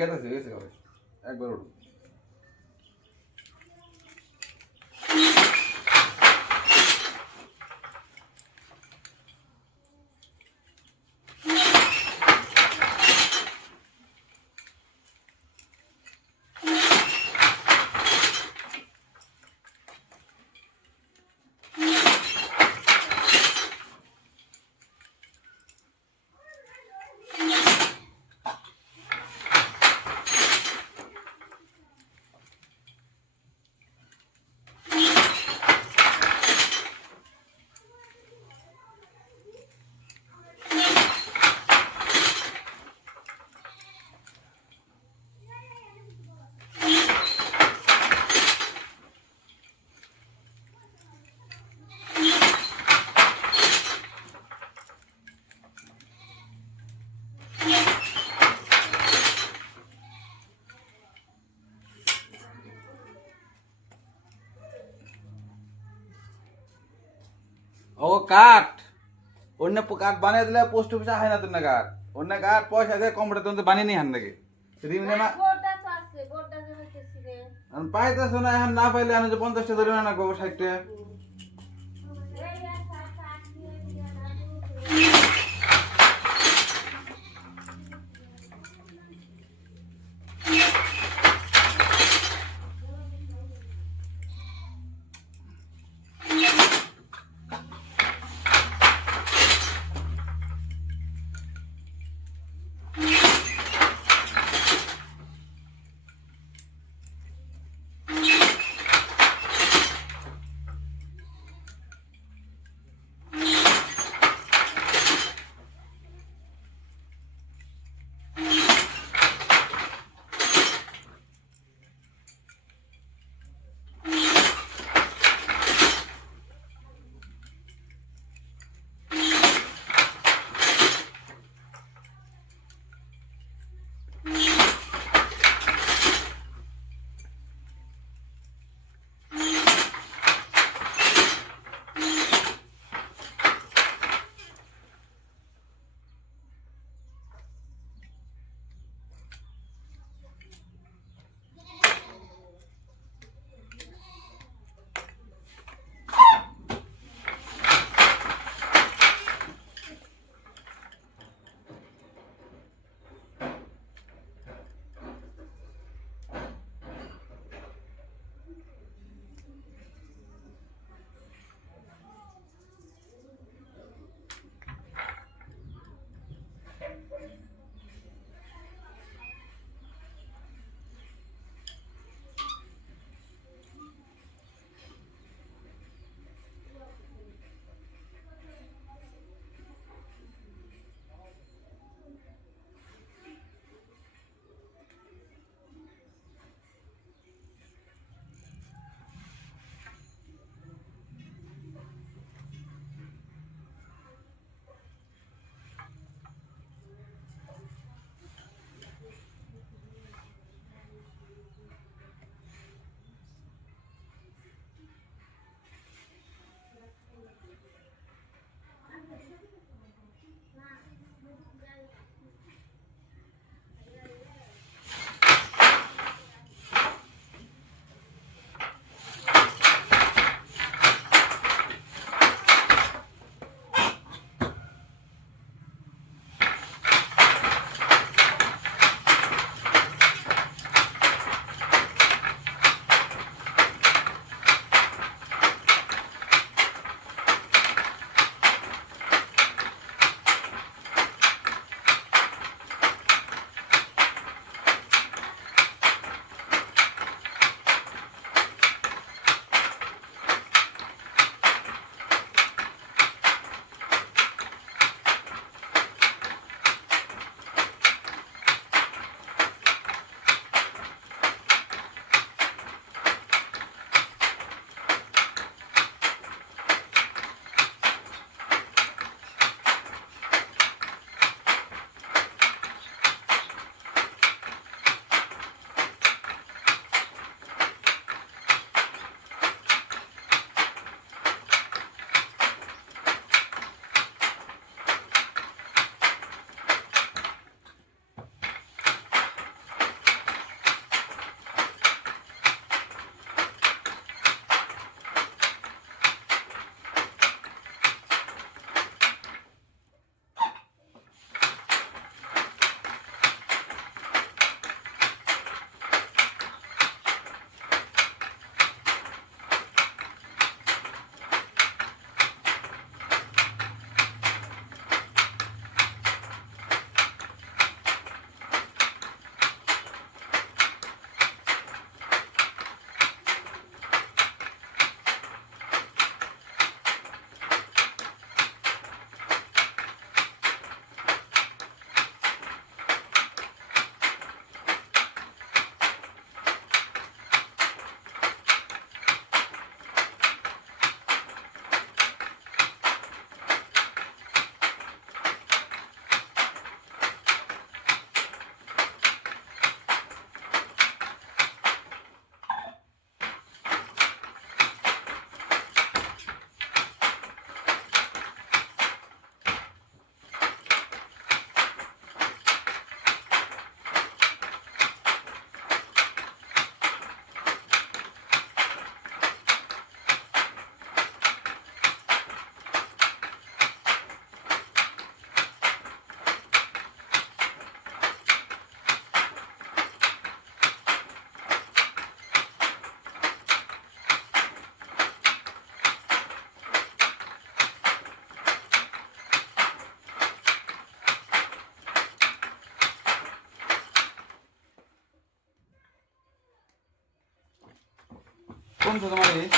গেছে গেছে হবে একবার উঠুন ও কাঠ অন্য কাঠ বানিয়ে দিলে পোস্ট অফিসে হয় না তোর না কাঠ অন্য কাঠ পয়সা দিয়ে কম্পিউটার তুমি বানিয়ে নি হান নাকি রিমনে মা পাইতেছ না এখন না পাইলে আমি যে 50টা ধরে না করবো 60টা কোনছো তোমার এই?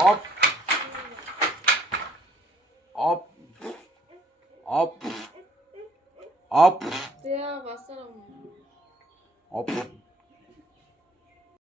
Up. Up. Up. Up. Der Wasser. Up.